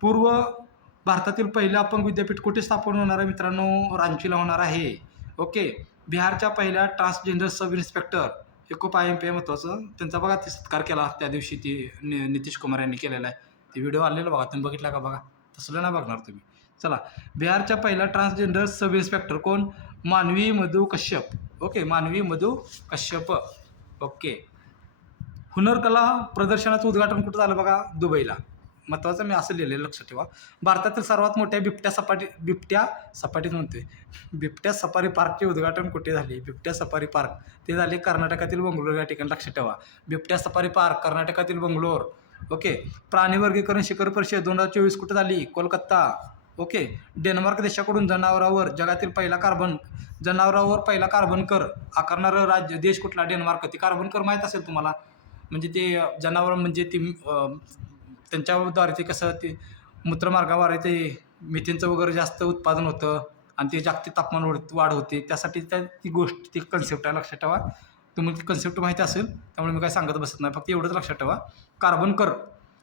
पूर्व भारतातील पहिलं अपंग विद्यापीठ कुठे स्थापन होणार आहे मित्रांनो? रांचीला होणार आहे. ओके. बिहारच्या पहिल्या ट्रान्सजेंडर सब इन्स्पेक्टर, हे खूप IMP महत्त्वाचं, त्यांचा बघा ते सत्कार केला त्या दिवशी, ती नितीश कुमार यांनी केलेला आहे. ते व्हिडिओ आलेला बघा, तुम्ही बघितला का? बघा, तसलं नाही बघणार तुम्ही. चला, बिहारच्या पहिला ट्रान्सजेंडर सब इन्स्पेक्टर कोण? मानवी मधु कश्यप. ओके. मानवी मधु कश्यप. ओके. हुनरकला प्रदर्शनाचं उद्घाटन कुठं झालं बघा? दुबईला. महत्त्वाचं मी असं लिहिलेलं, लक्षात ठेवा. भारतातील सर्वात मोठ्या बिबट्या सफारी पार्कचे उद्घाटन कुठे झाले? बिबट्या सफारी पार्क ते झाले कर्नाटकातील बंगलोर या ठिकाणी, लक्षात ठेवा. बिबट्या सफारी पार्क कर्नाटकातील बंगलोर. ओके. प्राणी वर्गीकरण शिखर परिषद 2024 कुठं झाली? कोलकाता. ओके. डेन्मार्क देशाकडून जनावरांवर पहिला कार्बन कर आकारणारं देश कुठला? डेन्मार्क. ते कार्बन कर माहीत असेल तुम्हाला, म्हणजे ते जनावर म्हणजे ती त्यांच्याद्वारे ते कसं ते मूत्रमार्गावर ते मिथेनचं वगैरे जास्त उत्पादन होतं आणि ते जागतिक तापमान वाढ होते, त्यासाठी ती कन्सेप्ट आहे, लक्षात ठेवा. तुम्हाला ती कन्सेप्ट माहिती असेल त्यामुळे मी काय सांगत बसत नाही, फक्त एवढंच लक्षात ठेवा. कार्बन कर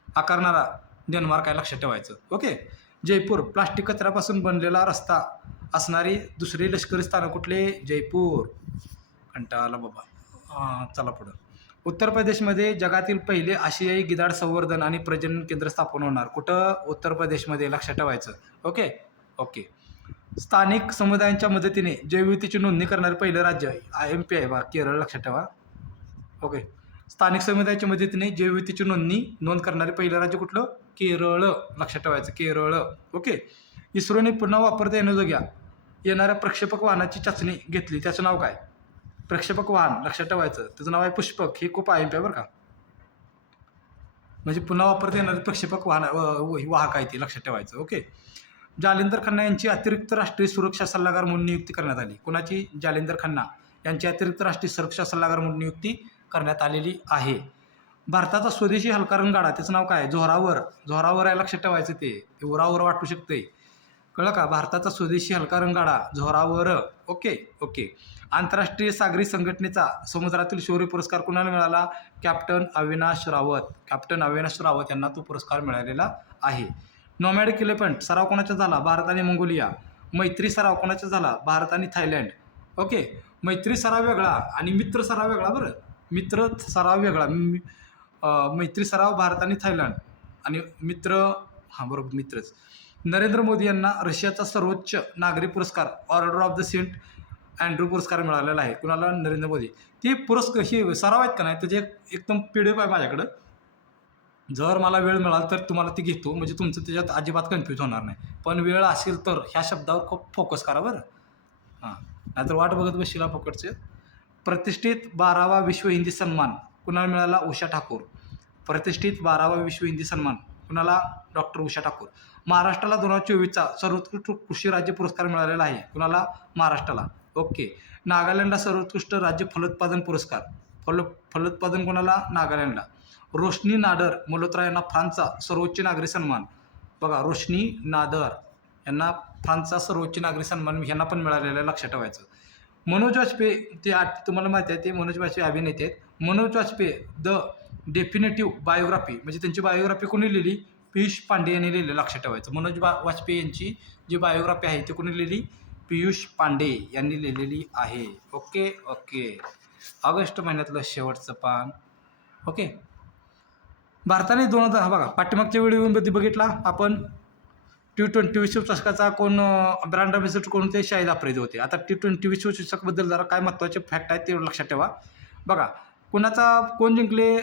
आकारणारा डेन्मार्क आहे, लक्षात ठेवायचं. ओके. जयपूर, प्लास्टिक कचऱ्यापासून बनलेला रस्ता असणारी दुसरे लष्करी स्थानक कुठले? जयपूर. कंटाळा बाबा. चला पुढं. उत्तर प्रदेशमध्ये जगातील पहिले आशियाई गिधाड संवर्धन आणि प्रजनन केंद्र स्थापन होणार. कुठं? उत्तर प्रदेशमध्ये, लक्षात ठेवायचं. ओके. ओके. स्थानिक समुदायांच्या मदतीने जैवविविधतेची नोंदणी करणारे पहिलं राज्य IMP आहे बा, केरळ, लक्षात ठेवा. ओके. स्थानिक समुदायाच्या मदतीने जैवविविधतेची नोंद करणारे पहिलं राज्य कुठलं? केरळ, लक्षात ठेवायचं. केरळ. ओके. इस्रोने पुन्हा वापरता येणाऱ्या प्रक्षेपक वाहनाची चाचणी घेतली, त्याचं नाव काय? प्रक्षेपक वाहन, लक्षात ठेवायचं, त्याचं नाव आहे पुष्पक. हे खूप IMP आहे बरं का. म्हणजे पुन्हा वापरता येणारे प्रक्षेपक वाहक आहे ते, लक्षात ठेवायचं. ओके. जालिंदर खन्ना यांची अतिरिक्त राष्ट्रीय सुरक्षा सल्लागार म्हणून नियुक्ती करण्यात आली. कोणाची? जालिंदर खन्ना यांची अतिरिक्त राष्ट्रीय सुरक्षा सल्लागार म्हणून नियुक्ती करण्यात आलेली आहे. भारताचा स्वदेशी हलका रणगाडा, त्याचं नाव काय? झोरावर आहे, लक्षात ठेवायचं. ते उरावर वाटू शकते, कळलं का? भारताचा स्वदेशी हलका रणगाडा झोरावर. ओके. ओके. आंतरराष्ट्रीय सागरी संघटनेचा समुद्रातील शौर्य पुरस्कार कोणाला मिळाला? कॅप्टन अविनाश रावत यांना तो पुरस्कार मिळालेला आहे. नॉमॅडिक एलिफंट सराव कोणाचा झाला? भारत आणि मंगोलिया. मैत्री सराव कोणाचा झाला? भारत आणि थायलंड. ओके. मैत्री सराव वेगळा आणि मित्र सराव वेगळा. बरं, मित्र सराव वेगळा. मैत्री सराव भारत आणि थायलंड आणि बरोबर, मित्रच. नरेंद्र मोदी यांना रशियाचा सर्वोच्च नागरी पुरस्कार Order of the Saint Andrew पुरस्कार मिळालेला आहे. कुणाला? नरेंद्र मोदी. ते पुरस्कार हे सराव आहेत का नाही, त्याचे एकदम PDF आहे माझ्याकडं. जर मला वेळ मिळाला तर तुम्हाला ते घेतो, म्हणजे तुमचं त्याच्यात अजिबात कन्फ्यूज होणार नाही. पण वेळ असेल तर ह्या शब्दावर खूप फोकस करा बरं. नाहीतर वाट बघत बसशीला फुकटचे. प्रतिष्ठित 12वा विश्व हिंदी सन्मान कुणाला मिळाला? उषा ठाकूर. प्रतिष्ठित 12वा विश्व हिंदी सन्मान कुणाला? डॉक्टर उषा ठाकूर. महाराष्ट्राला 2024चा सर्वोत्कृष्ट कृषी राज्य पुरस्कार मिळालेला आहे. कुणाला? महाराष्ट्राला. ओके. नागालँडला सर्वोत्कृष्ट राज्य फलोत्पादन पुरस्कार. फलोत्पादन कोणाला? नागालँडला. रोशनी नाडर मल्होत्रा यांना फ्रान्सचा सर्वोच्च नागरी सन्मान. बघा, रोशनी नादर यांना फ्रान्सचा सर्वोच्च नागरी सन्मान यांना पण मिळालेला आहे, लक्षात ठेवायचं. मनोज वाजपेयी, ते तुम्हाला माहिती आहे, ते मनोज वाजपेयी अभिनेते आहेत. मनोज वाजपेयी द डेफिनेटिव्ह बायोग्राफी म्हणजे त्यांची बायोग्राफी कोणी लिहिली? पियुष पांडे यांनी लिहिली, लक्षात ठेवायचं. मनोज वाजपेयी यांची जी बायोग्राफी आहे ती कोणी लिहिली? पियुष पांडे यांनी लिहिलेली आहे. Okay okay. ऑगस्ट महिन्यातलं शेवटचं पान. ओके. भारताने 2000 बघा पाठीमागच्या व्हिडिओमध्ये बघितला आपण T20 विश्वचषकाचा कोण ब्रँड अँबॅसेडर कोणते? शाहिद आफ्रिदी होते. आता T20 विश्वचषकाबद्दल जरा काय महत्त्वाचे फॅक्ट आहेत ते लक्षात ठेवा. बघा कोण जिंकले?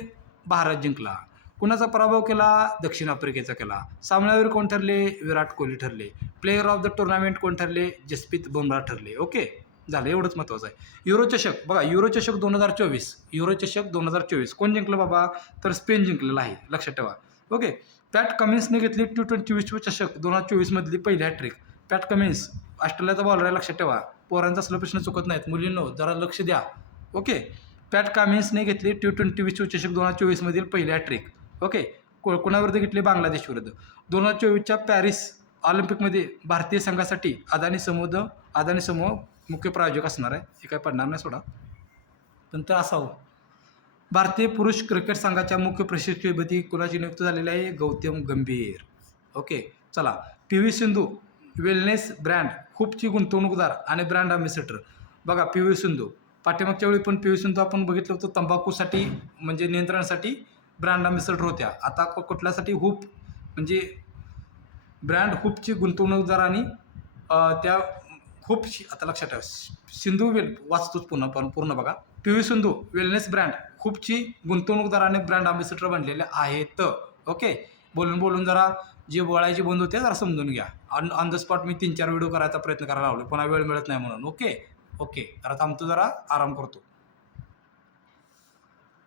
भारत जिंकला. कुणाचा पराभव केला? दक्षिण आफ्रिकेचा केला. सामनावीर कोण ठरले? विराट कोहली ठरले. प्लेयर ऑफ द टुर्नामेंट कोण ठरले? जसप्रीत बुमराह ठरले. ओके झालं, एवढंच महत्त्वाचं आहे. युरो चषक बघा, युरो चषक 2024 कोण जिंकलं बाबा? तर स्पेन जिंकलेला आहे, लक्षात ठेवा. ओके. पॅट कमिन्सने घेतली T20 विश्वचषक 2024 पहिली हॅट्रिक. पॅट कमिन्स ऑस्ट्रेलियाचा बॉलर आहे, लक्षात ठेवा. पोरांचा असलं प्रश्न चुकत नाहीत, मुलींनो जरा लक्ष द्या. ओके. पॅट कमिन्सने घेतली T20 विश्वचषक 2024 पहिली हॅट्रिक. ओके. कोणाविरुद्ध घेतली? बांगलादेश विरुद्ध. 2024च्या पॅरिस ऑलिम्पिकमध्ये भारतीय संघासाठी अदानी समूह मुख्य प्रायोजक असणार आहे. हे काय पडणार नाही सोडा, पण तर असावं. भारतीय पुरुष क्रिकेट संघाच्या मुख्य प्रशिक्षकपदी कुणाची नियुक्ती झालेली आहे? गौतम गंभीर. ओके चला. PV सिंधू वेलनेस ब्रँड खूपची गुंतवणूकदार आणि ब्रँड अँबॅसेडर. बघा PV सिंधू पाठीमागच्या वेळी पण PV सिंधू आपण बघितलं होतं तंबाखूसाठी म्हणजे नियंत्रणासाठी ब्रँड अँबॅसेडर होत्या. आता कुठल्यासाठी? हूप म्हणजे ब्रँड हूपची गुंतवणूकदार आणि त्या खूपशी, आता लक्षात ठेवा. सिंधू वाचतोच पूर्ण बघा. PV सिंधू वेलनेस ब्रँड खूपची गुंतवणूकदार आणि ब्रँड अँबॅसेडर बनलेले आहेत. ओके. बोलून जरा जे बोलायचे बंद होते जरा समजून घ्या. On the spot me 3-4 video करायचा प्रयत्न करायला लावलो, पुन्हा वेळ मिळत नाही म्हणून. ओके जरा थांबतो, जरा आराम करतो.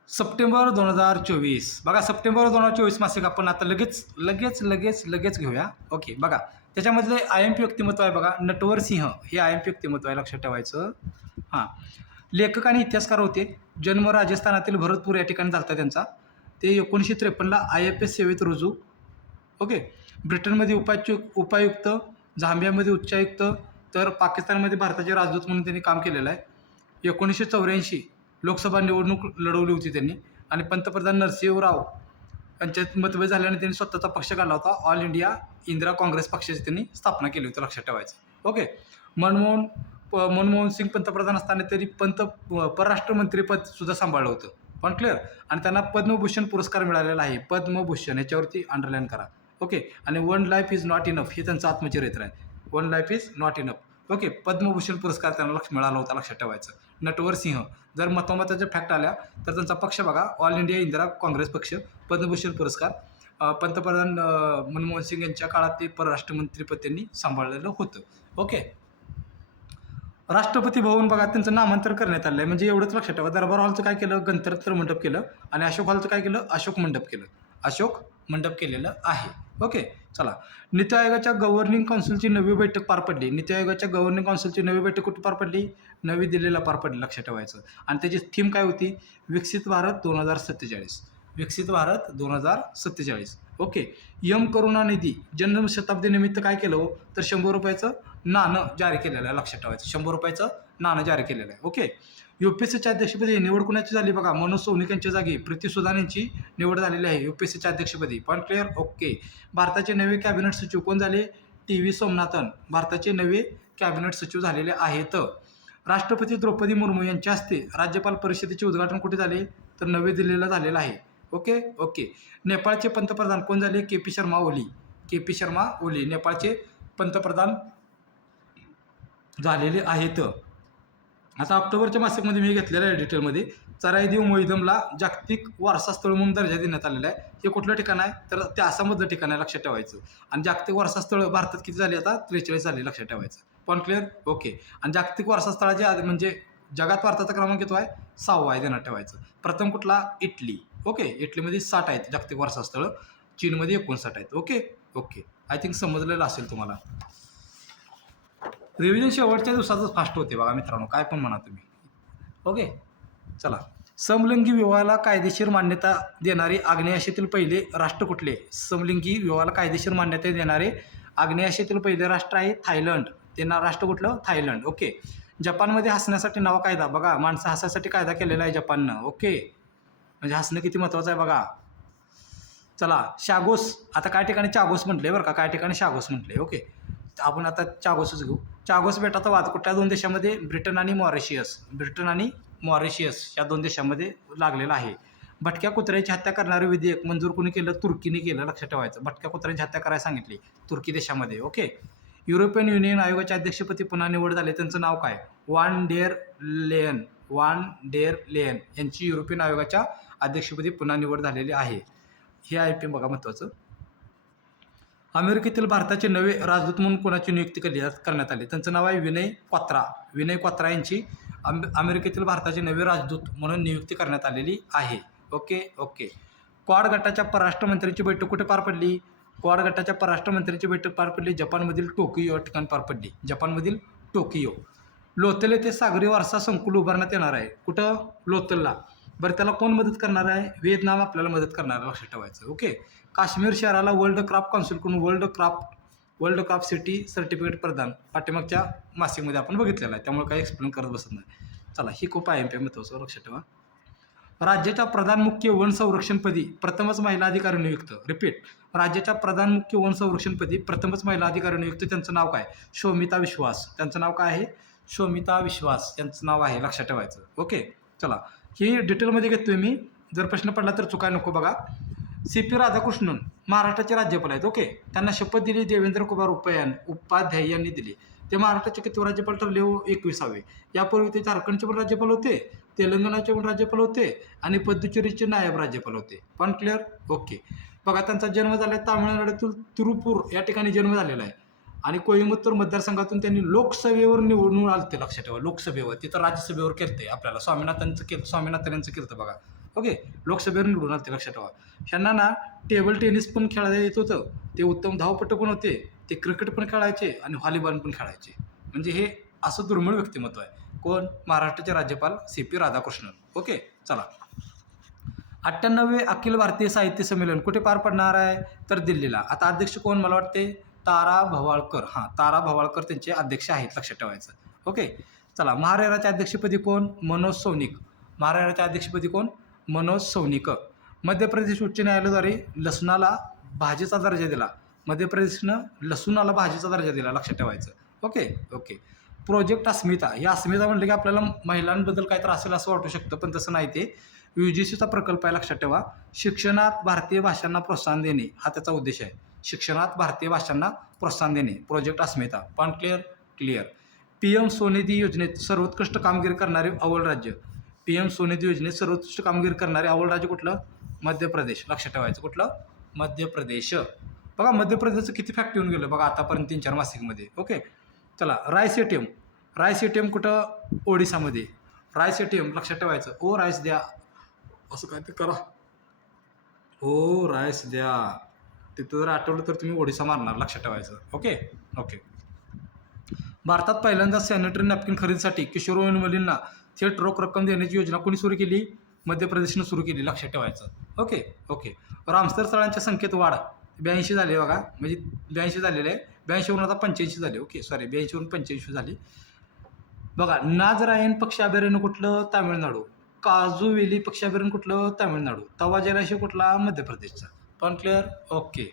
सप्टेंबर 2024 बघा, सप्टेंबर 2024 मासिक आपण आता लगेच घेऊया. ओके बघा, त्याच्यामधले IMP व्यक्तिमत्व आहे बघा. नटवर सिंह हे IMP व्यक्तिमत्व आहे, लक्षात ठेवायचं. हां, लेखक आणि इतिहासकार होते. जन्म राजस्थानातील भरतपूर या ठिकाणी झाला त्यांचा. ते 1953ला IFS सेवेत रुजू. ओके. ब्रिटनमध्ये उपायुक्त, झांबियामध्ये उच्चायुक्त, तर पाकिस्तानमध्ये भारताचे राजदूत म्हणून त्यांनी काम केलेलं आहे. 1984 लोकसभा निवडणूक लढवली होती त्यांनी आणि पंतप्रधान नरसिंह राव यांच्यात मतभेद झाल्याने त्यांनी स्वतःचा पक्ष काढला होता. ऑल इंडिया इंदिरा काँग्रेस पक्षाची त्यांनी स्थापना केली होती, लक्षात ठेवायचं. ओके. मनमोहन सिंग पंतप्रधान असताना त्यांनी परराष्ट्र मंत्रीपद सुद्धा सांभाळलं होतं, पण क्लिअर. आणि त्यांना पद्मभूषण पुरस्कार मिळालेला आहे. पद्मभूषण याच्यावरती अंडरलाईन करा. ओके. आणि one life is not enough हे त्यांचं आत्मचरित्र आहे. One life is not enough. Okay. Padma Bhushan पुरस्कार त्यांना मिळाला होता, लक्षात ठेवायचं. नटवर सिंह जर महत्त्वाच्या फॅक्ट आल्या तर त्यांचा पक्ष बघा, ऑल इंडिया इंदिरा काँग्रेस पक्ष. पद्मभूषण पुरस्कार पंतप्रधान मनमोहन सिंग यांच्या काळात ते परराष्ट्र मंत्रीपद त्यांनी सांभाळलेलं होतं. ओके. राष्ट्रपती भवन बघा, त्यांचं नामांतर करण्यात आलं आहे. म्हणजे एवढंच लक्षात ठेवा. दरबार हॉलचं काय केलं? गणतंत्र मंडप केलं. आणि अशोक हॉलचं काय केलं? अशोक मंडप केलेलं आहे. ओके चला. नीती आयोगाच्या गव्हर्निंग काउन्सिलची नवी बैठक पार पडली. नीती आयोगाच्या गव्हर्निंग काउन्सिलची नवी बैठक कुठे पार पडली? नवी दिल्लीला पार पडली, लक्षात ठेवायचं. आणि त्याची थीम काय होती? विकसित भारत 2047. विकसित भारत 2047. ओके. करुणानिधी जन्मशताब्दीनिमित्त काय केलं हो? तर 100 रुपयाचं नाणं जारी केलेलं आहे, लक्षात ठेवायचं. 100 रुपयाचं नाणं जारी केलेलं आहे. ओके. UPSCच्या अध्यक्षपदी निवड कुणाची झाली बघा? मनोज सौनिक यांच्या जागी प्रीती सुदान यांची निवड झालेली आहे UPSCच्या अध्यक्षपदी. पण क्लिअर. ओके. भारताचे नवे कॅबिनेट सचिव कोण झाले? TV सोमनाथन भारताचे नवे कॅबिनेट सचिव झालेले आहेत. राष्ट्रपती द्रौपदी मुर्मू यांच्या हस्ते राज्यपाल परिषदेचे उद्घाटन कुठे झाले? तर नवी दिल्लीला झालेलं आहे. ओके. नेपाळचे पंतप्रधान कोण झाले? KP शर्मा ओली नेपाळचे पंतप्रधान झालेले आहेत. आता ऑक्टोबरच्या मासिकमध्ये मी घेतलेलं आहे डिटेलमध्ये. चराईदेव मोईदमला जागतिक वारसा स्थळ म्हणून दर्जा देण्यात आलेला आहे. हे कुठलं ठिकाण आहे? तर ते आसाममधलं ठिकाण आहे, लक्षात ठेवायचं. आणि जागतिक वारसा स्थळ भारतात किती झाली? आता 43 झाली, लक्षात ठेवायचं. पण क्लिअर. ओके. आणि जागतिक वारसा स्थळाचे म्हणजे जगात भारताचा क्रमांक किती आहे? 6वा आहे, ध्यानात ठेवायचं. प्रथम कुठला? इटली. ओके. इटलीमध्ये 60 आहेत जागतिक वारसा स्थळ. चीनमध्ये 59 आहेत. ओके. आय थिंक समजलेलं असेल तुम्हाला. रिव्हिजन शेवटच्या दिवसातच फास्ट होते बघा मित्रांनो, काय पण म्हणा तुम्ही. ओके चला. समलिंगी विवाहाला कायदेशीर मान्यता देणारे आग्नेय आशियातील पहिले राष्ट्र कुठले? समलिंगी विवाहाला कायदेशीर मान्यता देणारे आग्नेय आशियातील पहिले राष्ट्र आहे थायलंड. त्यांना राष्ट्र कुठलं? थायलंड. ओके. जपानमध्ये हसण्यासाठी नवा कायदा बघा, माणसं हसायसाठी कायदा केलेला आहे जपाननं. ओके. म्हणजे हसणं किती महत्त्वाचं आहे बघा. चला शागोस, आता काय ठिकाणी चागोस म्हटले बरं का, काय ठिकाणी शागोस म्हटले. ओके, आपण आता चागोसच घेऊ. चागोस बेटाचा वाद कुठल्या दोन देशामध्ये, ब्रिटन आणि मॉरिशियस या दोन देशांमध्ये लागलेला आहे. भटक्या कुत्र्याची हत्या करणारे विधेयक मंजूर कोणी केलं, तुर्कीने केलं, लक्षात ठेवायचं. भटक्या कुत्र्याची हत्या करायला सांगितली तुर्की देशामध्ये. ओके, युरोपियन युनियन आयोगाच्या अध्यक्षपदी पुन्हा निवड झाली, त्यांचं नाव काय, वान डेर लेयन यांची युरोपियन आयोगाच्या अध्यक्षपदी पुन्हा निवड झालेली आहे. हे आहे ते बघा महत्त्वाचं. अमेरिकेतील भारताचे नवे राजदूत म्हणून कोणाची नियुक्ती करण्यात आली, त्यांचं नाव आहे विनय क्वात्रा यांची अमेरिकेतील भारताचे नवे राजदूत म्हणून नियुक्ती करण्यात आलेली आहे. ओके. क्वाड गटाच्या परराष्ट्रमंत्र्यांची बैठक कुठे पार पडली, क्वाड गटाच्या परराष्ट्रमंत्र्यांची बैठक पार पडली जपानमधील टोकियो या ठिकाणी पार पडली, जपानमधील टोकियो. लोथल येथे सागरी वारसा संकुल उभारण्यात येणार आहे, कुठं, लोथलला. बरं, त्याला कोण मदत करणार आहे, व्हिएतनाम आपल्याला मदत करणार आहे, लक्षात ठेवायचं. ओके, काश्मीर शहराला वर्ल्ड क्राफ्ट काउन्सिलकडून वर्ल्ड क्राफ्ट सिटी सर्टिफिकेट प्रदान पाठीमागच्या मासिकमध्ये आपण बघितलेलं आहे, त्यामुळे काही एक्सप्लेन करत बसत नाही. चला, ही खूप आहे महत्त्वाचं, लक्षात ठेवा. राज्याच्या प्रधान मुख्य वन संरक्षणपदी प्रथमच महिला अधिकारी नियुक्त. रिपीट, राज्याच्या प्रधान मुख्य वन संरक्षणपदी प्रथमच महिला अधिकारी नियुक्त, त्यांचं नाव काय, शोमिता विश्वास. त्यांचं नाव काय आहे, शोमिता विश्वास यांचं नाव आहे, लक्षात ठेवायचं. ओके, चला, ही डिटेलमध्ये घेतोय मी, जर प्रश्न पडला तर चुकाय नको बघा. CP राधाकृष्णन महाराष्ट्राचे राज्यपाल आहेत. ओके, त्यांना शपथ दिली देवेंद्र कुमार उपाध्याय यांनी दिली. ते महाराष्ट्राचे किती राज्यपाल ठरले, 21वे. यापूर्वी ते झारखंडचे पण राज्यपाल होते, तेलंगणाचे पण राज्यपाल होते आणि पुदुचेरीचे नायब राज्यपाल होते. पण क्लिअर. ओके, बघा, त्यांचा जन्म झाला आहे तामिळनाडूतील तिरुपूर या ठिकाणी जन्म झालेला आहे आणि कोइंबतूर मतदारसंघातून त्यांनी लोकसभेवर निवडून आलते, लक्षात ठेवा. लोकसभेवर, तिथं राज्यसभेवर केलते आपल्याला स्वामीनाथन यांचं केलं बघा. ओके, लोकसभेवर निवडून आलते, लक्षात ठेवा. ह्यांना ना टेबल टेनिस पण खेळायला येत होतं, ते उत्तम धावपटू पण होते, ते क्रिकेट पण खेळायचे आणि व्हॉलीबॉल पण खेळायचे. म्हणजे हे असं दुर्मिळ व्यक्तिमत्व आहे. कोण, महाराष्ट्राचे राज्यपाल CP राधाकृष्णन. ओके, चला. 98वे अखिल भारतीय साहित्य संमेलन कुठे पार पडणार आहे, तर दिल्लीला. आता अध्यक्ष कोण, मला वाटते तारा भवाळकर. तारा भवाळकर त्यांचे अध्यक्ष आहेत, लक्षात ठेवायचं. ओके, चला. महारेराच्या अध्यक्षपदी कोण, मनोज सौनिक. मध्य प्रदेश उच्च न्यायालयाद्वारे लसूणाला भाजीचा दर्जा दिला, मध्य प्रदेशनं लसूणाला भाजीचा दर्जा दिला, लक्षात ठेवायचं. ओके. प्रोजेक्ट अस्मिता. हे अस्मिता म्हटलं की आपल्याला महिलांबद्दल काय तर असेल असं वाटू शकतं, पण तसं नाही. ते UGCचा प्रकल्प आहे, लक्षात ठेवा. शिक्षणात भारतीय भाषांना प्रोत्साहन देणे हा त्याचा उद्देश आहे. शिक्षणात भारतीय भाषांना प्रोत्साहन देणे, प्रोजेक्ट अस्मिता. पण क्लिअर. PM स्वनिधी योजनेत सर्वोत्कृष्ट कामगिरी करणारे अव्वल राज्य, PM स्वनिधी योजनेत सर्वोत्कृष्ट कामगिरी करणारे अव्वल राज्य कुठलं, मध्य प्रदेश, लक्षात ठेवायचं. कुठलं, मध्य प्रदेश. बघा, मध्य प्रदेशचं किती फॅक्ट येऊन गेलं बघा आतापर्यंत 3-4 मासिकमध्ये. ओके, चला. राईस ATM कुठं, ओडिसामध्ये. राईस ATM, लक्षात ठेवायचं. ओ राईस द्या, असं काय ते करा, ओ राईस द्या. तिथं जर आठवलं तर तुम्ही ओडिसा मारणार, लक्षात ठेवायचं. ओके. भारतात पहिल्यांदा सॅनिटरी नॅपकिन खरेदीसाठी किशोरवयीन मुलींना थेट रोख रक्कम देण्याची योजना कोणी सुरू केली, मध्य प्रदेशनं सुरू केली, लक्षात ठेवायचं. ओके. रामसर स्थळांच्या संख्येत वाढ 82 झाली बघा, म्हणजे 82 झालेलं आहे. 82वरून आता 85 झाले. ओके, सॉरी, 82वरून 85 झाली. बघा, नाजरायन पक्षी अभयारण्य कुठलं, तामिळनाडू. काजू वेली पक्षी अभयारण्य कुठलं, तामिळनाडू. तवा जलाशय कुठला, मध्य प्रदेशचा. पण क्लिअर. ओके.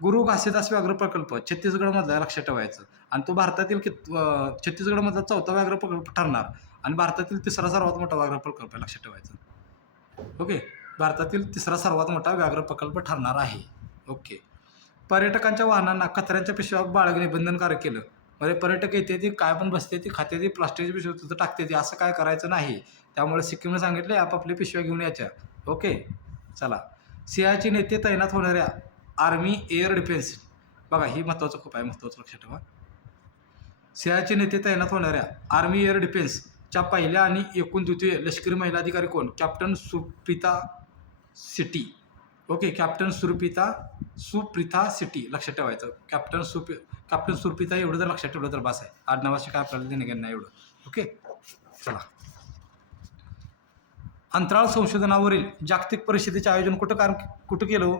गुरु घासीदास व्याघ्र प्रकल्प छत्तीसगडमधला, लक्षात ठेवायचं. आणि तो भारतातील छत्तीसगडमधला 4था व्याघ्र प्रकल्प ठरणार आणि भारतातील 3रा सर्वात मोठा व्याघ्र प्रकल्प आहे, लक्षात ठेवायचं. ओके, भारतातील 3रा सर्वात मोठा व्याघ्र प्रकल्प ठरणार आहे. ओके. पर्यटकांच्या वाहनांना कचऱ्यांच्या पिशव्या बाळगणे बंधनकारक केलं. म्हणजे पर्यटक येते ती काय पण बसते ती खाते ती प्लास्टिकची पिशवी तिथं टाकते ती, असं काय करायचं नाही. त्यामुळे सिक्कीमने सांगितले आपापली पिशव्या घेऊन यायच्या. ओके, चला. सियाचीन येथे तैनात होणाऱ्या आर्मी एअर डिफेन्स, बघा ही महत्त्वाचं खूप आहे, महत्त्वाचं लक्षात ठेवा. सियाचीन येथे तैनात होणाऱ्या आर्मी एअर डिफेन्सच्या पहिल्या आणि एकूण द्वितीय लष्करी महिला अधिकारी कोण, captain Supreetha CT. Okay, captain Supreetha CT, लक्षात ठेवायचं. कॅप्टन सुप्रीता एवढं जर लक्षात ठेवलं तर बस आहे. आडनावाशी काय आपल्याला देणे घेणं नाही एवढं. ओके, चला. अंतराळ संशोधनावरील जागतिक परिषदेचे आयोजन कुठं केलं,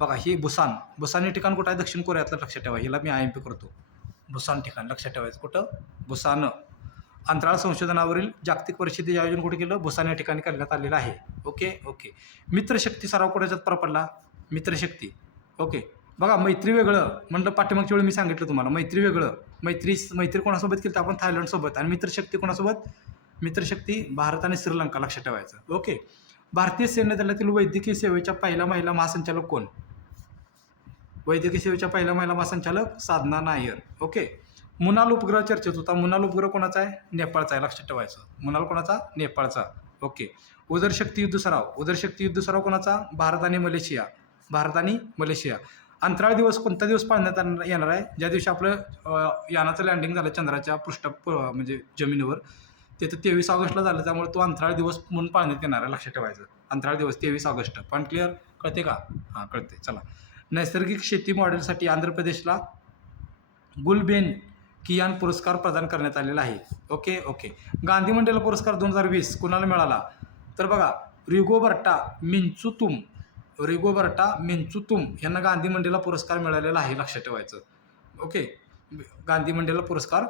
बघा ही बुसान हे ठिकाण कुठं आहे, दक्षिण कोरियातलं, लक्षात ठेवा. हिला मी IMP करतो. बुसान ठिकाण, लक्षात ठेवायचं. कुठं, बुसान. अंतराळ संशोधनावरील जागतिक परिषदेचे आयोजन कुठे केलं? बुसान या ठिकाणी करण्यात आलेलं आहे. ओके. मित्रशक्ती सराव कोणाच्यात पार पडला? मित्रशक्ती. ओके. बघा, मैत्री वेगळं म्हणलं, पाठीमागच्या वेळी मी सांगितलं तुम्हाला, मैत्री वेगळं. मैत्री कोणासोबत केली तर आपण थायलंडसोबत. आणि मित्रशक्ती कोणासोबत? मित्रशक्ती भारत आणि श्रीलंका, लक्षात ठेवायचं. ओके. भारतीय सैन्य दलातील वैद्यकीय सेवेच्या पहिल्या महिला महासंचालक कोण? वैद्यकीय सेवेच्या पहिल्या महिला महासंचालक साधना नायर. ओके. मुनाल उपग्रह चर्चेत होता. मुनाल उपग्रह कोणाचा आहे? नेपाळचा आहे, लक्षात ठेवायचं. मुनाल कोणाचा? नेपाळचा. ओके. उदरशक्ती युद्ध सराव. उदरशक्ती युद्ध सराव कोणाचा? भारत आणि मलेशिया. भारत आणि मलेशिया. अंतराळ दिवस कोणता दिवस पाळण्यात येणार आहे? ज्या दिवशी आपलं यानाचं लँडिंग झालं चंद्राच्या म्हणजे जमिनीवर, ते तर 23 ऑगस्टला झालं. त्यामुळे तो अंतराळ दिवस म्हणून पाळण्यात येणार आहे, लक्षात ठेवायचं. अंतराळ दिवस 23 ऑगस्ट. पण क्लिअर? कळते का? हां, कळते. चला. नैसर्गिक शेती मॉडेलसाठी आंध्र प्रदेशला गुलबेन कियान पुरस्कार प्रदान करण्यात आलेला आहे. ओके. गांधी मंडेला पुरस्कार 2020 कुणाला मिळाला? तर बघा, रिगोबर्टा मेन्चुतुम यांना गांधी मंडेला पुरस्कार मिळालेला आहे, लक्षात ठेवायचं. ओके. गांधी मंडेला पुरस्कार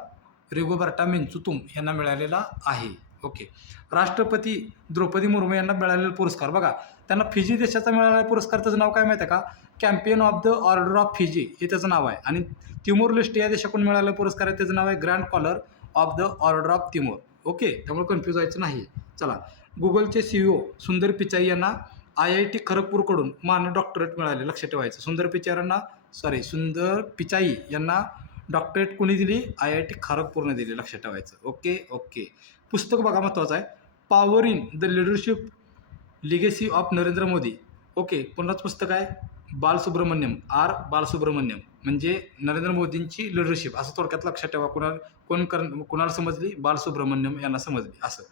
रिगोबर्टा मेन्चुतुम यांना मिळालेला आहे. ओके. राष्ट्रपती द्रौपदी मुर्मू यांना मिळालेला पुरस्कार बघा, त्यांना फिजी देशाचा मिळालेला पुरस्कार, त्याचं नाव काय माहिती आहे का? Champion of the Order of Fiji हे त्याचं नाव आहे. आणि तिमोर लेस्टे या देशाकडून मिळालेला पुरस्कार आहे, त्याचं नाव आहे Grand Collar of the Order of Timor. Okay. त्यामुळे कन्फ्यूज व्हायचं नाही. चला. गुगलचे CEO सुंदर पिचाई यांना IIT खरगपूरकडून मानद डॉक्टरेट मिळाले, लक्षात ठेवायचं. सुंदर पिचाई यांना डॉक्टरेट कोणी दिली? IIT खरगपूरने दिली, लक्षात ठेवायचं. ओके. पुस्तक बघा, महत्त्वाचं आहे. Power in the leadership legacy of Narendra Modi. Okay. कोणाचं पुस्तक आहे? बालसुब्रमण्यम. बालसुब्रमण्यम म्हणजे नरेंद्र मोदींची लिडरशिप, असं थोडक्यात लक्षात ठेवा. कोणाला समजली? बालसुब्रमण्यम यांना समजली असं.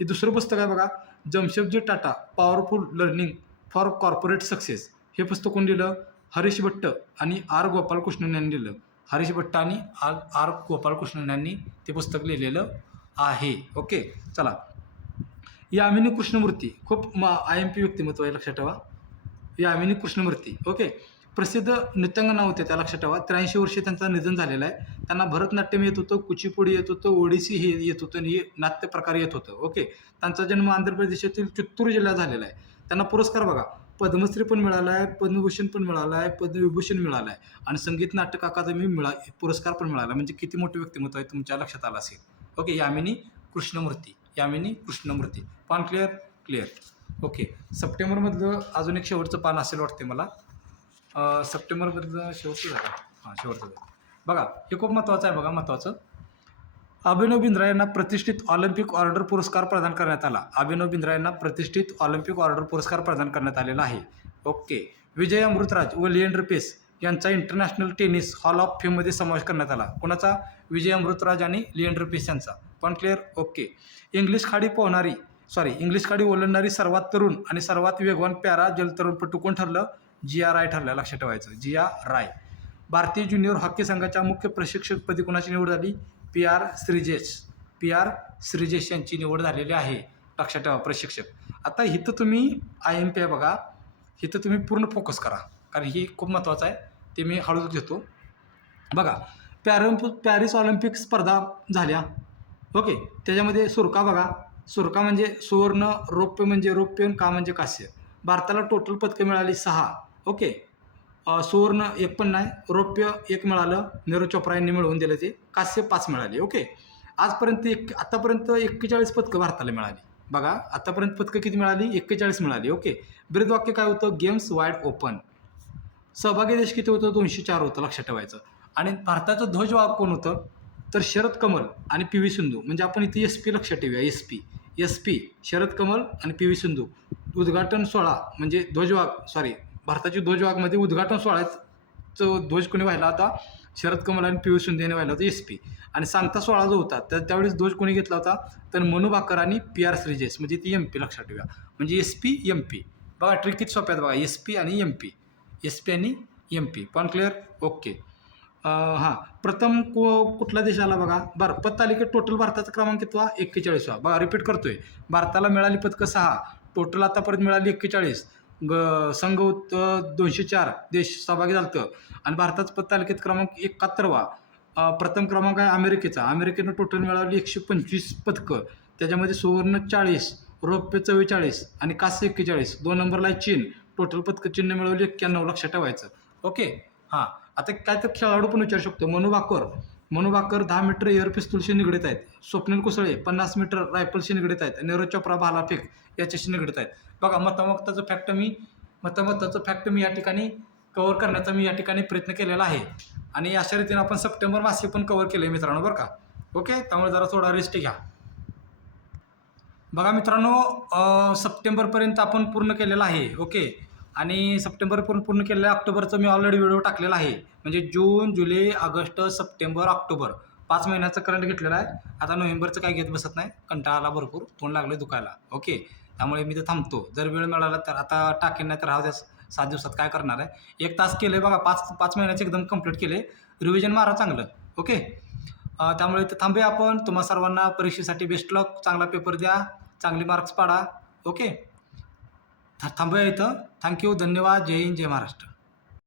हे दुसरं पुस्तक आहे बघा, Jamshedji Tata powerful learning for corporate success. हे पुस्तक कोण लिहिलं? हरीश भट्ट आणि R गोपालकृष्णन यांनी लिहिलं. हरीश भट्ट आणि R गोपालकृष्णन यांनी ते पुस्तक लिहिलेलं आहे. ओके. चला. यामिनी कृष्णमूर्ती खूप IMP व्यक्तिमत्व आहे, लक्षात ठेवा. यामिनी कृष्णमूर्ती. ओके. प्रसिद्ध नृत्यांगना होते, त्या लक्षात ठेवा. 83 वर्षे त्यांचं निधन झालेलं आहे. त्यांना भरतनाट्यम येत होतं, कुचिपुडी येत होतं, ओडिसी हे येत होतं आणि हे नाट्य प्रकार येत होतं. ओके. त्यांचा जन्म आंध्र प्रदेशातील चित्तूर जिल्ह्यात झालेला आहे. त्यांना पुरस्कार बघा, पद्मश्री पण मिळाला आहे, पद्मभूषण पण मिळाला आहे, पद्मविभूषण मिळाला आहे आणि संगीत नाटक अकादमी पुरस्कार पण मिळाला. म्हणजे किती मोठे व्यक्तिमत्व आहे, तुमच्या लक्षात आलं असेल. ओके. यामिनी कृष्णमूर्ती. पान क्लिअर. ओके. सप्टेंबरमधलं अजून एक शेवटचं पान असेल वाटते मला. सप्टेंबरमधलं शेवटचं झालं. हां, शेवटचं झालं. बघा, हे खूप महत्त्वाचं आहे. बघा, महत्त्वाचं. अभिनव बिंद्रा यांना प्रतिष्ठित ऑलिम्पिक ऑर्डर पुरस्कार प्रदान करण्यात आला. अभिनव बिंद्रा यांना प्रतिष्ठित ऑलिम्पिक ऑर्डर पुरस्कार प्रदान करण्यात आलेला आहे. ओके. विजय अमृतराज व लिएंडर पेस यांचा इंटरनॅशनल टेनिस हॉल ऑफ फेममध्ये समावेश करण्यात आला. कोणाचा? विजय अमृतराज आणि लिएंडर पेस यांचा. पण क्लिअर. ओके. इंग्लिश खाडी ओलांडणारी सर्वात तरुण आणि सर्वात वेगवान पॅरा जलतरणपटू कोण ठरलं? GR राय ठरलं, लक्षात ठेवायचं. GR राय. भारतीय ज्युनियर हॉकी संघाच्या मुख्य प्रशिक्षकपदी कोणाची निवड झाली? PR श्रीजेश यांची निवड झालेली आहे, लक्षात ठेवा. प्रशिक्षक. आता इथं तुम्ही IMP आहे बघा, इथं तुम्ही पूर्ण फोकस करा, कारण ही खूप महत्त्वाचं आहे. ते मी हळूच घेतो. बघा, पॅरिस ऑलिम्पिक स्पर्धा झाल्या. ओके. त्याच्यामध्ये सुरका बघा, सुरका म्हणजे सुवर्ण, रौप्य म्हणजे रौप्य, का म्हणजे कांस्य. भारताला टोटल पदकं मिळाली 6. ओके. सुवर्ण 1 पण नाही, रौप्य 1 मिळालं, नीरज चोप्रा यांनी मिळवून दिलं ते. कांस्य 5 मिळाली. ओके. आतापर्यंत 41 पदकं भारताला मिळाली. बघा, आतापर्यंत पदकं किती मिळाली? 41 मिळाली. ओके. ब्रीदवाक्य काय होतं? Games wide open. सहभागी देश किती होतं? 204 होतं, लक्षात ठेवायचं. आणि भारताचं ध्वजवाहक कोण होतं? तर शरद कमल आणि PV सिंधू. म्हणजे आपण इथे SP लक्षात ठेवूया. SP शरद कमल आणि PV सिंधू. उद्घाटन सोहळा म्हणजे भारताची ध्वजवाहकमध्ये उद्घाटन सोहळ्याचं ध्वज कोणी व्हायला होता? शरद कमल आणि PV सिंधू यांनी व्हायला होता SP. आणि सांगता सोहळा जो होता त्यावेळेस ध्वज कोणी घेतला होता? तर मनू भाकर आणि PR श्रीजेश. म्हणजे ती MP लक्षात ठेवूया. म्हणजे SP MP. बघा, ट्रिक किती सोप्या आहेत बघा. SP आणि MP. पण क्लिअर. ओके. प्रथम कुठला देश आला बघा? पदतालिकेत टोटल भारताचा क्रमांक कितवा? 41वा. बघा, रिपीट करतोय. भारताला मिळाली पदकं 6, टोटल आतापर्यंत मिळाली 41. संघ 204 देश सहभागी झालतं आणि भारताचा पदतालिकेत क्रमांक 71वा. प्रथम क्रमांक आहे अमेरिकेचा. अमेरिकेनं टोटल मिळवली 125 पदकं. त्याच्यामध्ये सुवर्ण 40, रौप्य 44 आणि कांस्य 41. 2 नंबरला आहे चीन. टोटल पदकं चीनने मिळवली 91. लक्षात ठेवायचं. ओके. हां. आता काय तर खेळाडू पण विचारू शकतो. मनू भाकर 10 मीटर एअर पिस्तूलशी निगडीत आहेत. स्वप्नील कुसळे 50 मीटर रायफलशी निगडीत आहेत. नीरज चोप्रा भालाफेक याच्याशी निगडीत आहेत. बघा मतमताचं फॅक्ट मी या ठिकाणी कव्हर करण्याचा मी या ठिकाणी प्रयत्न केलेला आहे. आणि अशा रीतीने आपण सप्टेंबर मासिक पण कव्हर केले मित्रांनो बरं का. ओके. त्यामुळे जरा थोडा रेस्ट घ्या. बघा मित्रांनो, सप्टेंबरपर्यंत आपण पूर्ण केलेलं आहे. ओके. आणि सप्टेंबरपर्यंत पूर्ण केलेलं आहे. ऑक्टोबरचं मी ऑलरेडी व्हिडिओ टाकलेला आहे. म्हणजे जून, जुलै, ऑगस्ट, सप्टेंबर, ऑक्टोबर 5 महिन्याचं करंट घेतलेलं आहे. आता नोव्हेंबरचं काही घेत बसत नाही. कंटाळा आला भरपूर, तोंड लागलं दुखायला. ओके. त्यामुळे मी ते थांबतो. जर वेळ मिळाला तर आता टाकेन, नाही तर राहू द्या. 7 दिवसात काय करणार आहे. 1 तास केले बघा. 5 महिन्याचे एकदम कंप्लीट केले. रिव्हिजन मारा चांगलं. ओके. त्यामुळे इथं थांबूया आपण. तुम्हा सर्वांना परीक्षेसाठी बेस्ट लक. चांगला पेपर द्या, चांगले मार्क्स पाडा. ओके. थांबूया इथं. थँक्यू. धन्यवाद. जय हिंद, जय महाराष्ट्र.